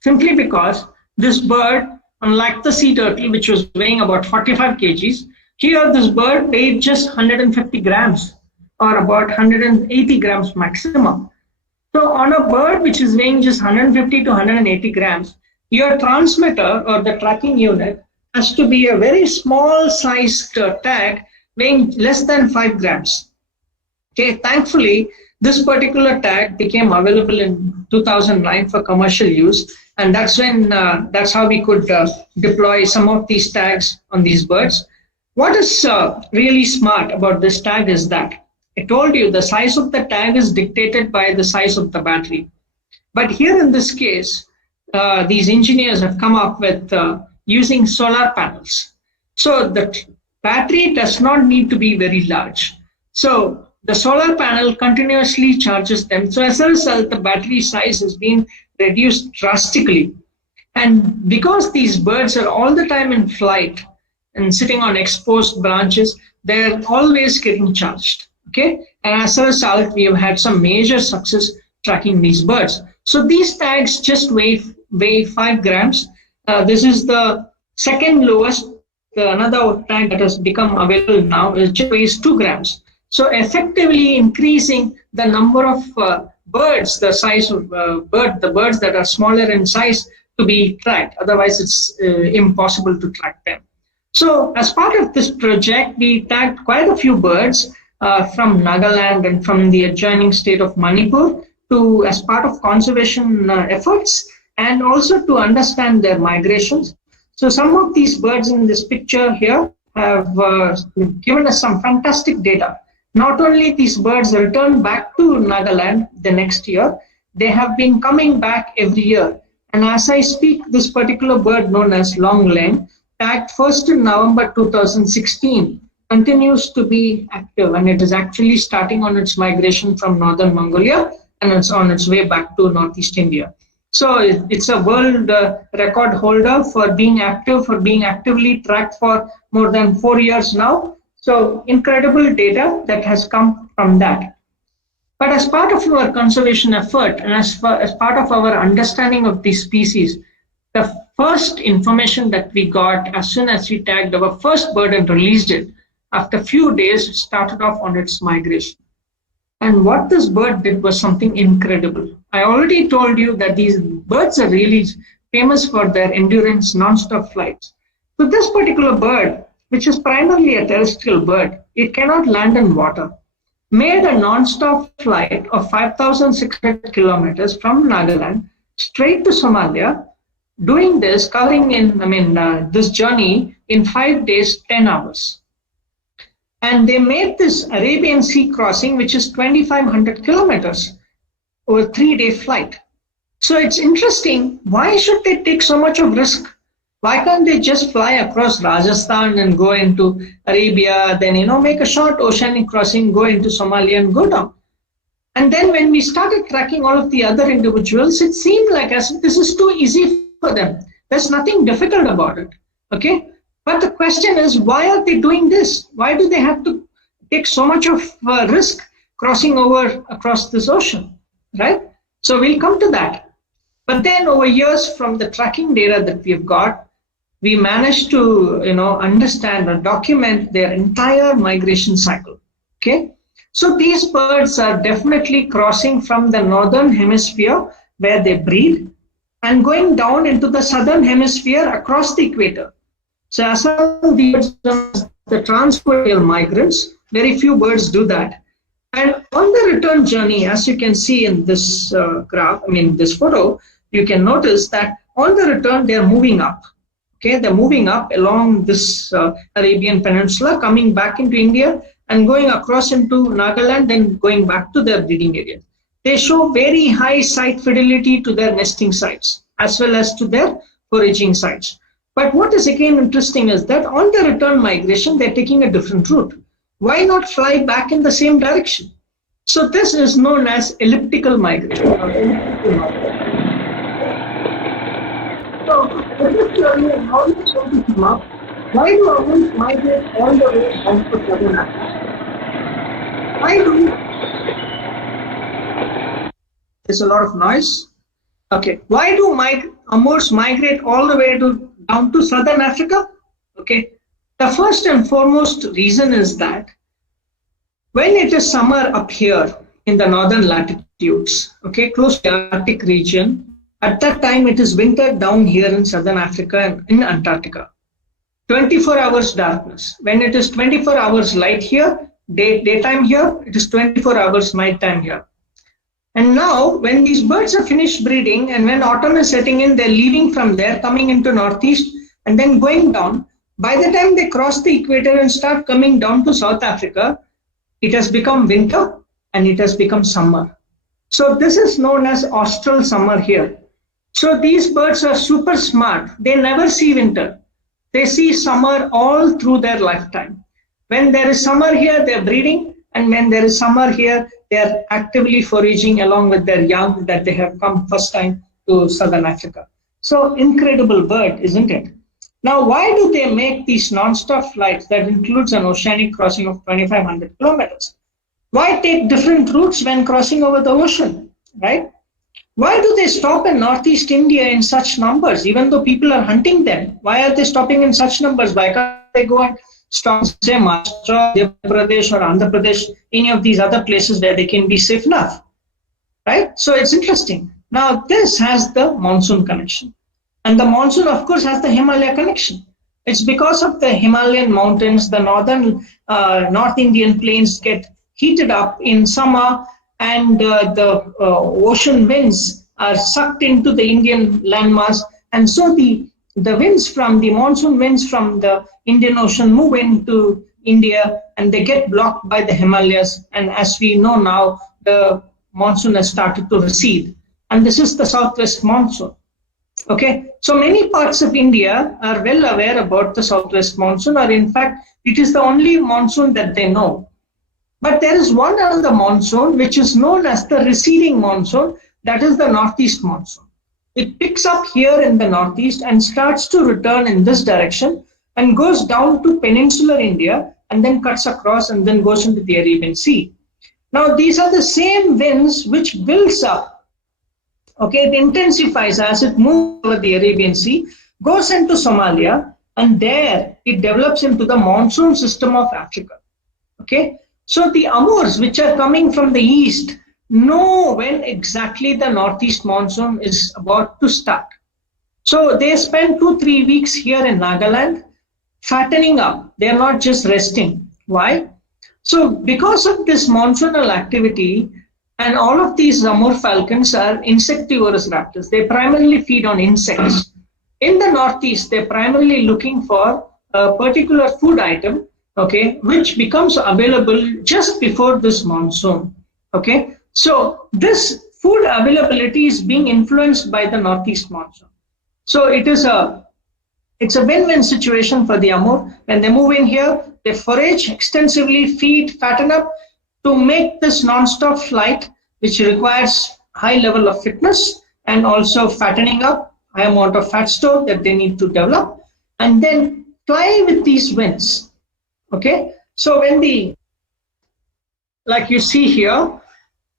Simply because this bird, unlike the sea turtle, which was weighing about 45 kgs, here this bird weighed just 150 grams or about 180 grams maximum. So on a bird which is weighing just 150 to 180 grams, your transmitter or the tracking unit has to be a very small sized tag weighing less than 5 grams. Okay, thankfully, this particular tag became available in 2009 for commercial use, and that's how we could deploy some of these tags on these birds. What is really smart about this tag is that I told you the size of the tag is dictated by the size of the battery. But here in this case, these engineers have come up with using solar panels. So the battery does not need to be very large. So the solar panel continuously charges them. So as a result, the battery size has been reduced drastically. And because these birds are all the time in flight and sitting on exposed branches, they're always getting charged. Okay. And as a result, we have had some major success tracking these birds. So these tags just weigh 5 grams. This is the second lowest. Another tag that has become available now is just weighs 2 grams. So effectively increasing the number of birds, the size of the birds that are smaller in size to be tracked. Otherwise, it's impossible to track them. So as part of this project, we tagged quite a few birds from Nagaland and from the adjoining state of Manipur as part of conservation efforts, and also to understand their migrations. So some of these birds in this picture here have given us some fantastic data. Not only these birds return back to Nagaland the next year, they have been coming back every year. And as I speak, this particular bird known as longlen, tagged first in November 2016, continues to be active, and it is actually starting on its migration from northern Mongolia, and it's on its way back to northeast India. So it's a world record holder for being active, for being actively tracked for more than 4 years now. So incredible data that has come from that. But as part of our conservation effort and as part of our understanding of these species, the first information that we got as soon as we tagged our first bird and released it, after a few days, it started off on its migration. And what this bird did was something incredible. I already told you that these birds are really famous for their endurance, non-stop flights. So this particular bird, which is primarily a terrestrial bird, it cannot land in water, made a non-stop flight of 5,600 kilometers from Nagaland straight to Somalia, doing this, covering this journey in 5 days, 10 hours. And they made this Arabian Sea crossing, which is 2,500 kilometers over a 3-day flight. So it's interesting. Why should they take so much of risk? Why can't they just fly across Rajasthan and go into Arabia, then, make a short oceanic crossing, go into Somalia and go down? And then when we started tracking all of the other individuals, it seemed like as if this is too easy for them. There's nothing difficult about it. Okay. But the question is, why are they doing this? Why do they have to take so much of risk crossing over across this ocean, right? So we'll come to that. But then over years from the tracking data that we've got, we managed to, understand or document their entire migration cycle, okay? So these birds are definitely crossing from the northern hemisphere where they breed and going down into the southern hemisphere across the equator. So as the birds are the transequatorial migrants, very few birds do that. And on the return journey, as you can see in this this photo, you can notice that on the return, they're moving up. Okay, they're moving up along this Arabian Peninsula, coming back into India and going across into Nagaland and going back to their breeding area. They show very high site fidelity to their nesting sites as well as to their foraging sites. But what is again interesting is that on the return migration, they're taking a different route. Why not fly back in the same direction? So this is known as elliptical migration. So let us learn how it's going to come up. Why do owls migrate all the way down to southern Africa? Why do there's a lot of noise? Okay. Why do owls migrate all the way down to southern Africa? Okay. The first and foremost reason is that when it is summer up here in the northern latitudes, okay, close to the Arctic region, at that time it is winter down here in southern Africa and in Antarctica. 24 hours darkness. When it is 24 hours light here, daytime here, it is 24 hours nighttime here. And now, when these birds are finished breeding and when autumn is setting in, they're leaving from there, coming into northeast and then going down. By the time they cross the equator and start coming down to South Africa, it has become winter and it has become summer. So this is known as austral summer here. So these birds are super smart. They never see winter. They see summer all through their lifetime. When there is summer here, they're breeding, and when there is summer here, they're actively foraging along with their young that they have come first time to Southern Africa. So incredible bird, isn't it? Now, why do they make these non-stop flights that includes an oceanic crossing of 2,500 kilometers? Why take different routes when crossing over the ocean, right? Why do they stop in Northeast India in such numbers, even though people are hunting them? Why are they stopping in such numbers? Why can't they go and stop, say, Maharashtra, Madhya Pradesh, or Andhra Pradesh, any of these other places where they can be safe enough, right? So it's interesting. Now, this has the monsoon connection. And the monsoon, of course, has the Himalaya connection. It's because of the Himalayan mountains, the North Indian plains get heated up in summer, and the ocean winds are sucked into the Indian landmass. And so the winds from the monsoon winds from the Indian Ocean move into India, and they get blocked by the Himalayas. And as we know now, the monsoon has started to recede. And this is the southwest monsoon. Okay, so many parts of India are well aware about the southwest monsoon, or in fact, it is the only monsoon that they know. But there is one other monsoon which is known as the receding monsoon, that is the northeast monsoon. It picks up here in the northeast and starts to return in this direction and goes down to peninsular India and then cuts across and then goes into the Arabian Sea. Now, these are the same winds which builds up. Okay, it intensifies as it moves over the Arabian Sea, goes into Somalia, and there it develops into the monsoon system of Africa. Okay, so the Amurs, which are coming from the east, know when exactly the northeast monsoon is about to start. So they spend 2-3 weeks here in Nagaland, fattening up. They are not just resting. Why? So because of this monsoonal activity, and all of these Amur falcons are insectivorous raptors. They primarily feed on insects. In the northeast, they're primarily looking for a particular food item, okay, which becomes available just before this monsoon. Okay, so this food availability is being influenced by the northeast monsoon. So it's a win-win situation for the Amur. When they move in here, they forage extensively, feed, fatten up, to make this non-stop flight, which requires high level of fitness and also fattening up, high amount of fat store that they need to develop, and then fly with these winds. Okay, so like you see here,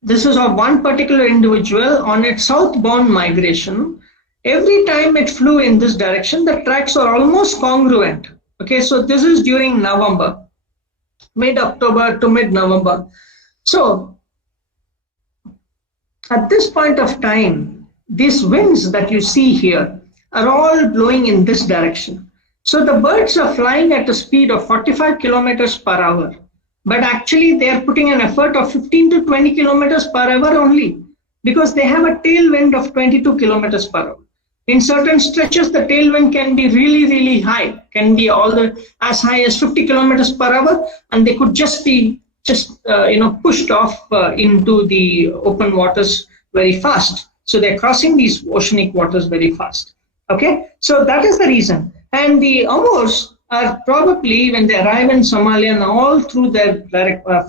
this is of one particular individual on its southbound migration. Every time it flew in this direction, the tracks are almost congruent. Okay, so this is during November, mid-October to mid-November. So at this point of time, these winds that you see here are all blowing in this direction. So the birds are flying at a speed of 45 kilometers per hour, but actually they are putting an effort of 15 to 20 kilometers per hour only, because they have a tailwind of 22 kilometers per hour. In certain stretches, the tailwind can be really, really high, can be as high as 50 kilometers per hour, and they could just be pushed off into the open waters very fast. So they're crossing these oceanic waters very fast. Okay, so that is the reason. And the Amurs are probably, when they arrive in Somalia and all through their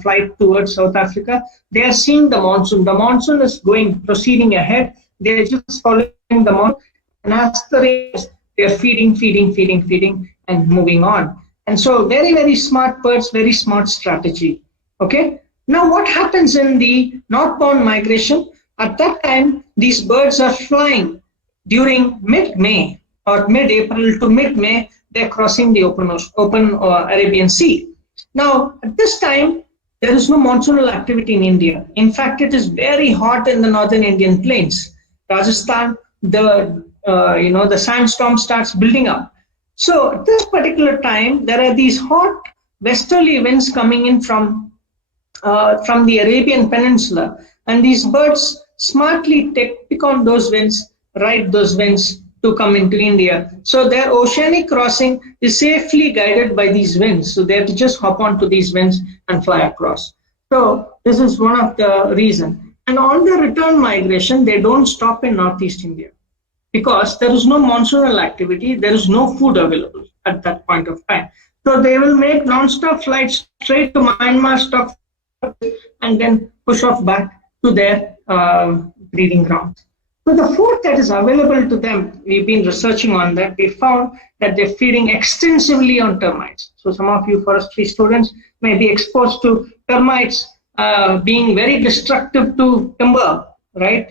flight towards South Africa, they are seeing the monsoon. The monsoon is proceeding ahead. They're just following the monsoon. And as the rains, they're feeding, and moving on. And so very, very smart birds, very smart strategy. Okay. Now what happens in the northbound migration? At that time, these birds are flying during mid-May or mid-April to mid-May. They're crossing the open Arabian Sea. Now, at this time, there is no monsoonal activity in India. In fact, it is very hot in the northern Indian plains. Rajasthan, the sandstorm starts building up. So at this particular time, there are these hot westerly winds coming in from the Arabian Peninsula, and these birds smartly pick on those winds, ride those winds to to come into India. So their oceanic crossing is safely guided by these winds. So they have to just hop onto these winds and fly across. So this is one of the reasons. And on the return migration, they don't stop in Northeast India because there is no monsoonal activity, there is no food available at that point of time. So they will make non-stop flights straight to Myanmar, stop, and then push off back to their breeding grounds. So the food that is available to them, we've been researching on that, we found that they're feeding extensively on termites. So some of you forestry students may be exposed to termites being very destructive to timber, right?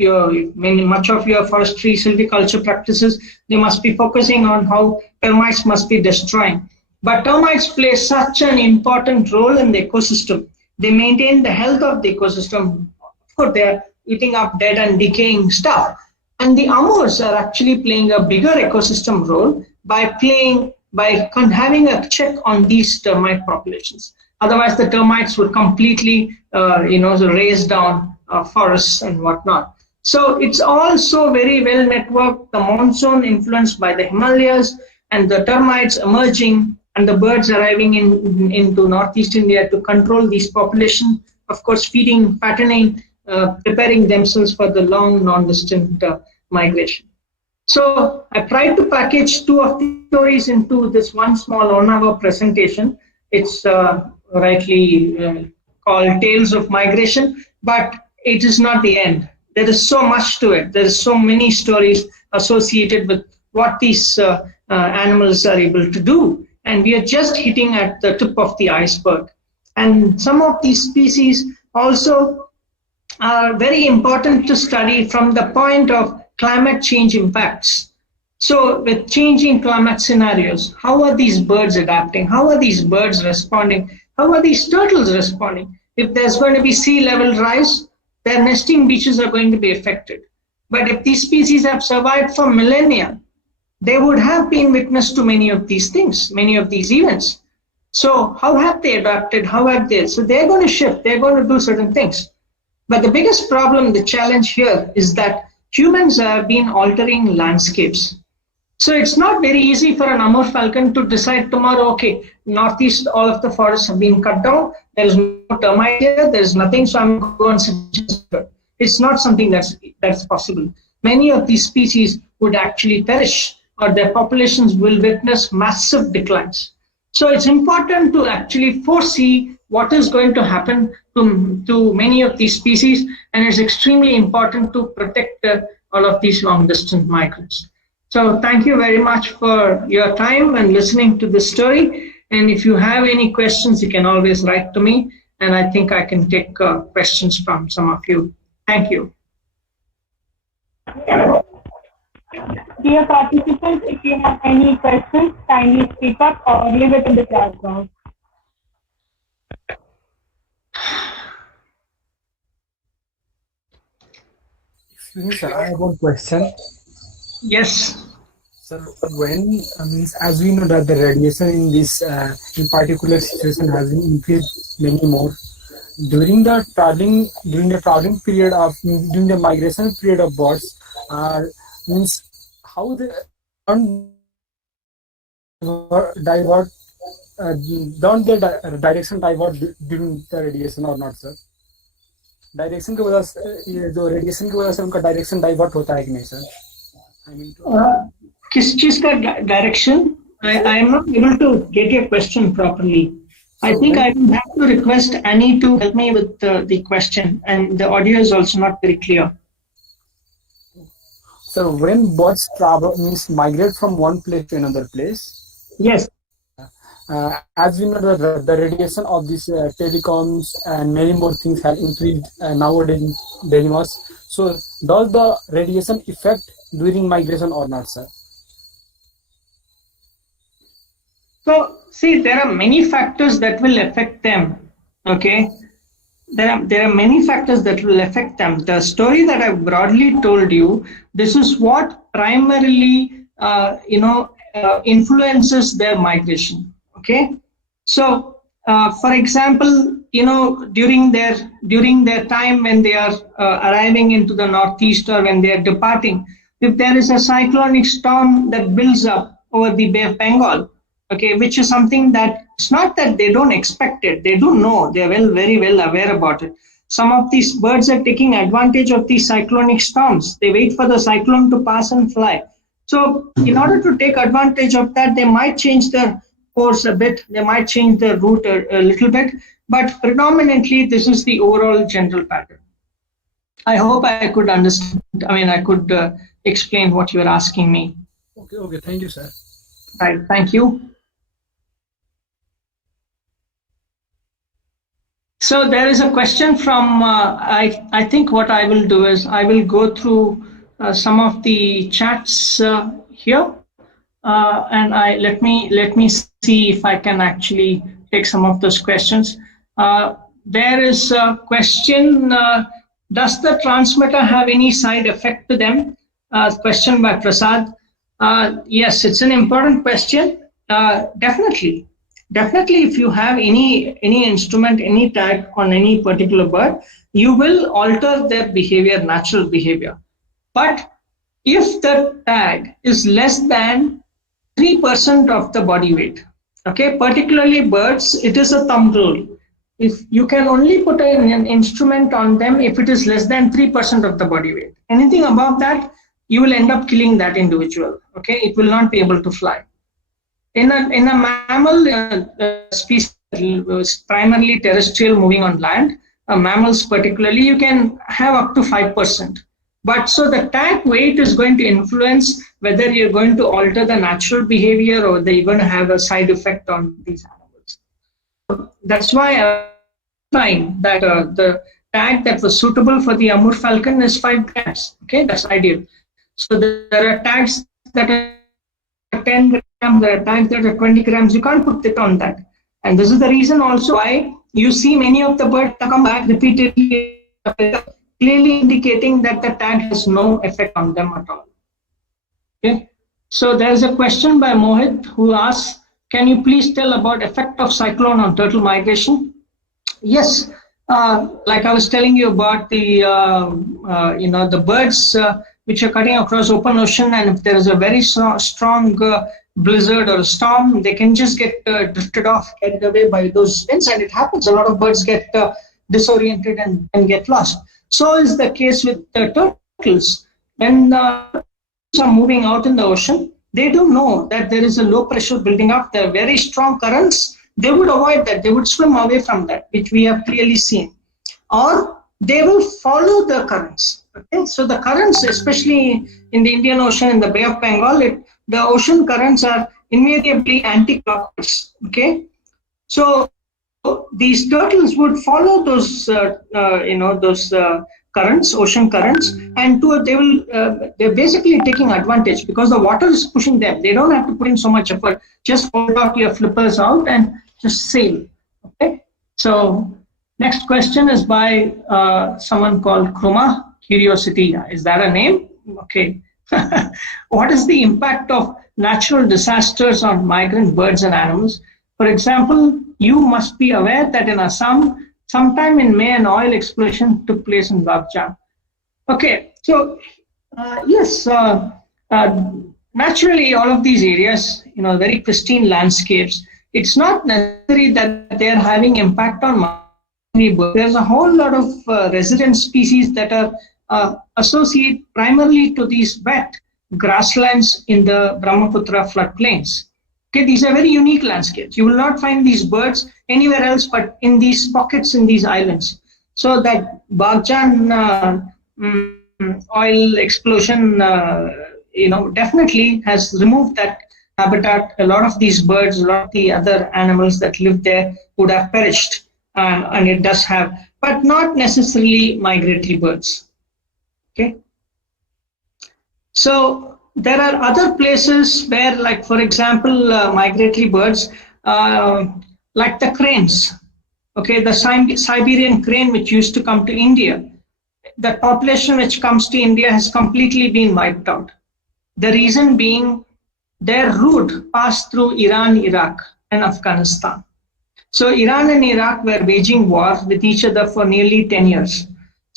Much of your forestry silviculture practices, they must be focusing on how termites must be destroying. But termites play such an important role in the ecosystem. They maintain the health of the ecosystem. Of course, they're eating up dead and decaying stuff. And the amurs are actually playing a bigger ecosystem role by having a check on these termite populations. Otherwise, the termites would completely, raise down forests and whatnot. So it's also very well networked. The monsoon influenced by the Himalayas and the termites emerging and the birds arriving into Northeast India to control these populations, of course, feeding, fattening, preparing themselves for the long, non-distant migration. So I tried to package two of the stories into this one small 1 hour presentation. It's rightly called Tales of Migration, but it is not the end. There is so much to it. There is so many stories associated with what these animals are able to do. And we are just hitting at the tip of the iceberg. And some of these species also are very important to study from the point of climate change impacts. So with changing climate scenarios, how are these birds adapting? How are these birds responding? How are these turtles responding? If there's going to be sea level rise, their nesting beaches are going to be affected. But if these species have survived for millennia, they would have been witness to many of these things, many of these events. So how have they adapted? How have they? So they're going to shift, they're going to do certain things. But the biggest problem, the challenge here is that humans have been altering landscapes. So it's not very easy for an Amur falcon to decide tomorrow, okay, Northeast, all of the forests have been cut down, there is no termite here, there is nothing, so I'm going to suggest it. It's not something that's possible. Many of these species would actually perish, or their populations will witness massive declines. So it's important to actually foresee what is going to happen to many of these species, and it's extremely important to protect all of these long-distance migrants. So thank you very much for your time and listening to this story. And if you have any questions, you can always write to me, and I think I can take questions from some of you. Thank you. Dear participants, if you have any questions, kindly speak up or leave it in the chat box. Excuse me, sir, I have one question. Yes. Sir, when, as we know that the radiation in this in particular situation has been increased many more, during the traveling period of, during the migration period of birds, means how they divert, don't they direction divert during the radiation or not, sir? Direction की वजह से, ये जो radiation की वजह से उनका direction divert होता है कि नहीं सर? किस चीज का direction? I am not able to get your question properly. I think I will have to request Annie to help me with the question, and the audio is also not very clear. So when birds travel, means migrate from one place to another place. Yes. As we know, the radiation of these telecoms and many more things have increased nowadays very much. So does the radiation affect during migration or not, sir? So see, there are many factors that will affect them. Okay, there are many factors that will affect them. The story that I've broadly told you, this is what primarily influences their migration. Okay, so for example, during their time when they are arriving into the Northeast or when they are departing, if there is a cyclonic storm that builds up over the Bay of Bengal, okay, which is something that it's not that they don't expect it, they do know, they're very well aware about it. Some of these birds are taking advantage of these cyclonic storms. They wait for the cyclone to pass and fly. So in order to take advantage of that, they might change their course a bit, they might change their route a little bit, but predominantly this is the overall general pattern. I hope I could understand, I could explain what you were asking me. Okay, thank you, sir. Right, thank you. So there is a question from, I think what I will do is I will go through some of the chats here, and let me see if I can actually take some of those questions. There is a question, does the transmitter have any side effect to them? Question by Prasad. Yes, it's an important question. Definitely, if you have any instrument, any tag on any particular bird, you will alter their behavior, natural behavior. But if the tag is less than 3% of the body weight, okay, particularly birds, it is a thumb rule. If you can only put an instrument on them if it is less than 3% of the body weight. Anything above that, you will end up killing that individual. Okay, it will not be able to fly. In a mammal species primarily terrestrial, moving on land, mammals particularly, you can have up to 5%. But so the tag weight is going to influence whether you're going to alter the natural behavior or whether you're going to have a side effect on these animals. That's why I find that the tag that was suitable for the Amur falcon is 5 grams. Okay, that's ideal. So there are tags that are 10 grams, there are tags that are 20 grams. You can't put it on that. And this is the reason also why you see many of the birds come back repeatedly, clearly indicating that the tag has no effect on them at all. Okay. So there's a question by Mohit who asks, can you please tell about effect of cyclone on turtle migration? Yes, like I was telling you about the the birds which are cutting across open ocean, and if there is a very strong blizzard or a storm, they can just get drifted off, carried away by those winds, and it happens. A lot of birds get disoriented and get lost. So is the case with the turtles. When are moving out in the ocean, they do know that there is a low pressure building up. There are very strong currents. They would avoid that. They would swim away from that, which we have clearly seen. Or they will follow the currents. Okay? So the currents, especially in the Indian Ocean, in the Bay of Bengal, the ocean currents are invariably anti-clockwise. Okay? So these turtles would follow those, currents, ocean currents, and they're basically taking advantage because the water is pushing them. They don't have to put in so much effort. Just hold out your flippers out and just sail. Okay. So next question is by someone called Kumar. Curiosity. Is that a name? Okay. What is the impact of natural disasters on migrant birds and animals? For example, you must be aware that in Assam, sometime in May, an oil explosion took place in Babjan. Okay, so yes, naturally, all of these areas, very pristine landscapes. It's not necessary that they are having impact on migratory birds. There's a whole lot of resident species that are associated primarily to these wet grasslands in the Brahmaputra floodplains. Okay, these are very unique landscapes. You will not find these birds anywhere else but in these pockets, in these islands. So that Bagjan oil explosion, definitely has removed that habitat. A lot of these birds, a lot of the other animals that live there would have perished, and it does have, but not necessarily migratory birds. Okay. So there are other places where, like for example, migratory birds, like the cranes, okay, the Siberian crane which used to come to India, the population which comes to India has completely been wiped out. The reason being their route passed through Iran, Iraq, and Afghanistan. So Iran and Iraq were waging war with each other for nearly 10 years.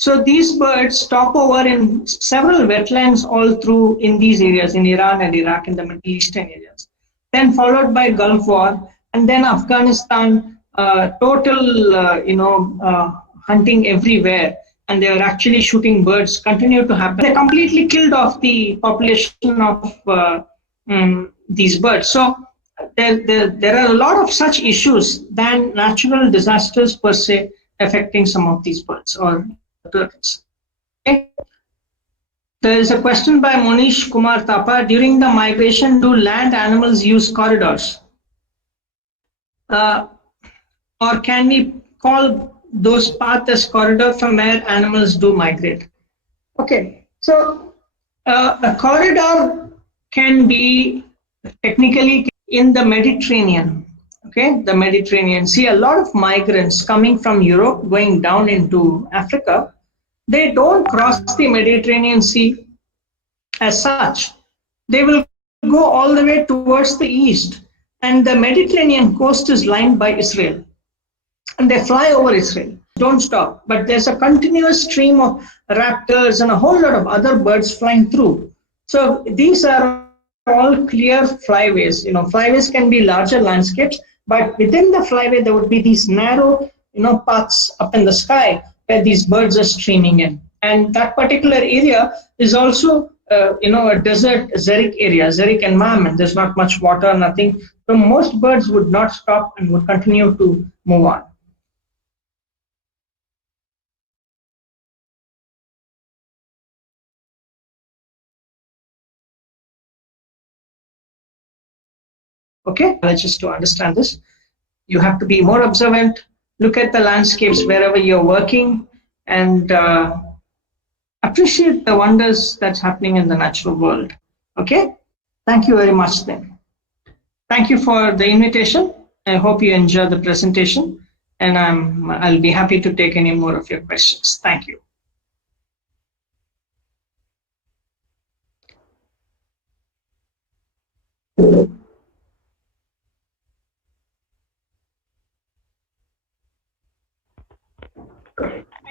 So these birds stop over in several wetlands all through in these areas, in Iran and Iraq, in the Middle Eastern areas. Then followed by Gulf War, and then Afghanistan, total, hunting everywhere. And they were actually shooting birds, continue to happen. They completely killed off the population of these birds. So there are a lot of such issues than natural disasters per se affecting some of these birds or turtles. Okay. There is a question by Monish Kumar Thapa. During the migration, do land animals use corridors? Or can we call those paths as corridor from where animals do migrate? Okay, so a corridor can be technically in the Mediterranean. Okay, the Mediterranean. See, a lot of migrants coming from Europe going down into Africa, they don't cross the Mediterranean Sea as such. They will go all the way towards the east, and the Mediterranean coast is lined by Israel, and they fly over Israel. Don't stop, but there's a continuous stream of raptors and a whole lot of other birds flying through. So these are all clear flyways. Flyways can be larger landscapes, but within the flyway there would be these narrow, paths up in the sky where these birds are streaming in. And that particular area is also, a desert xeric area, xeric environment. There's not much water, nothing. So most birds would not stop and would continue to move on. Okay, just to understand this, you have to be more observant, look at the landscapes wherever you're working, and appreciate the wonders that's happening in the natural world. Okay, thank you very much then. Thank you for the invitation. I hope you enjoyed the presentation, and I'll be happy to take any more of your questions. Thank you.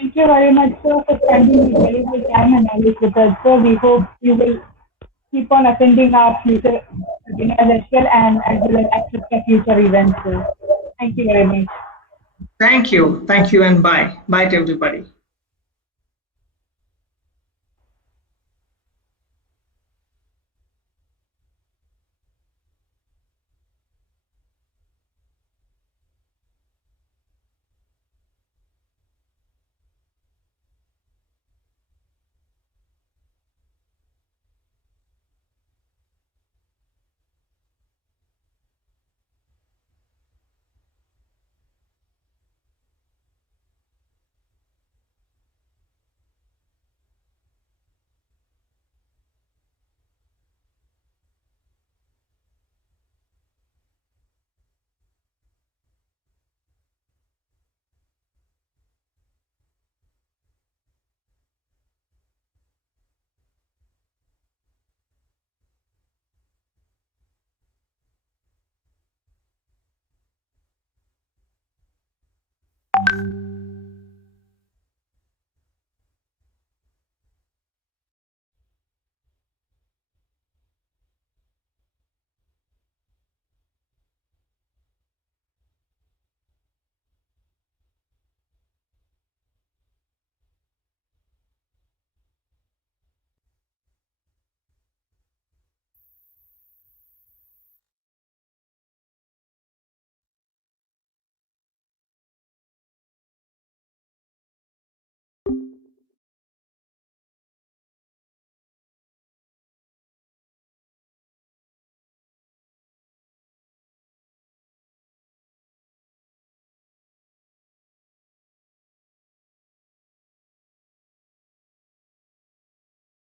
Thank you very much, sir, for spending your valuable time and knowledge with us, sir. We hope you will keep on attending our future webinars as well, and as well as access to future events, sir. Thank you very much. Thank you, and bye. Bye to everybody.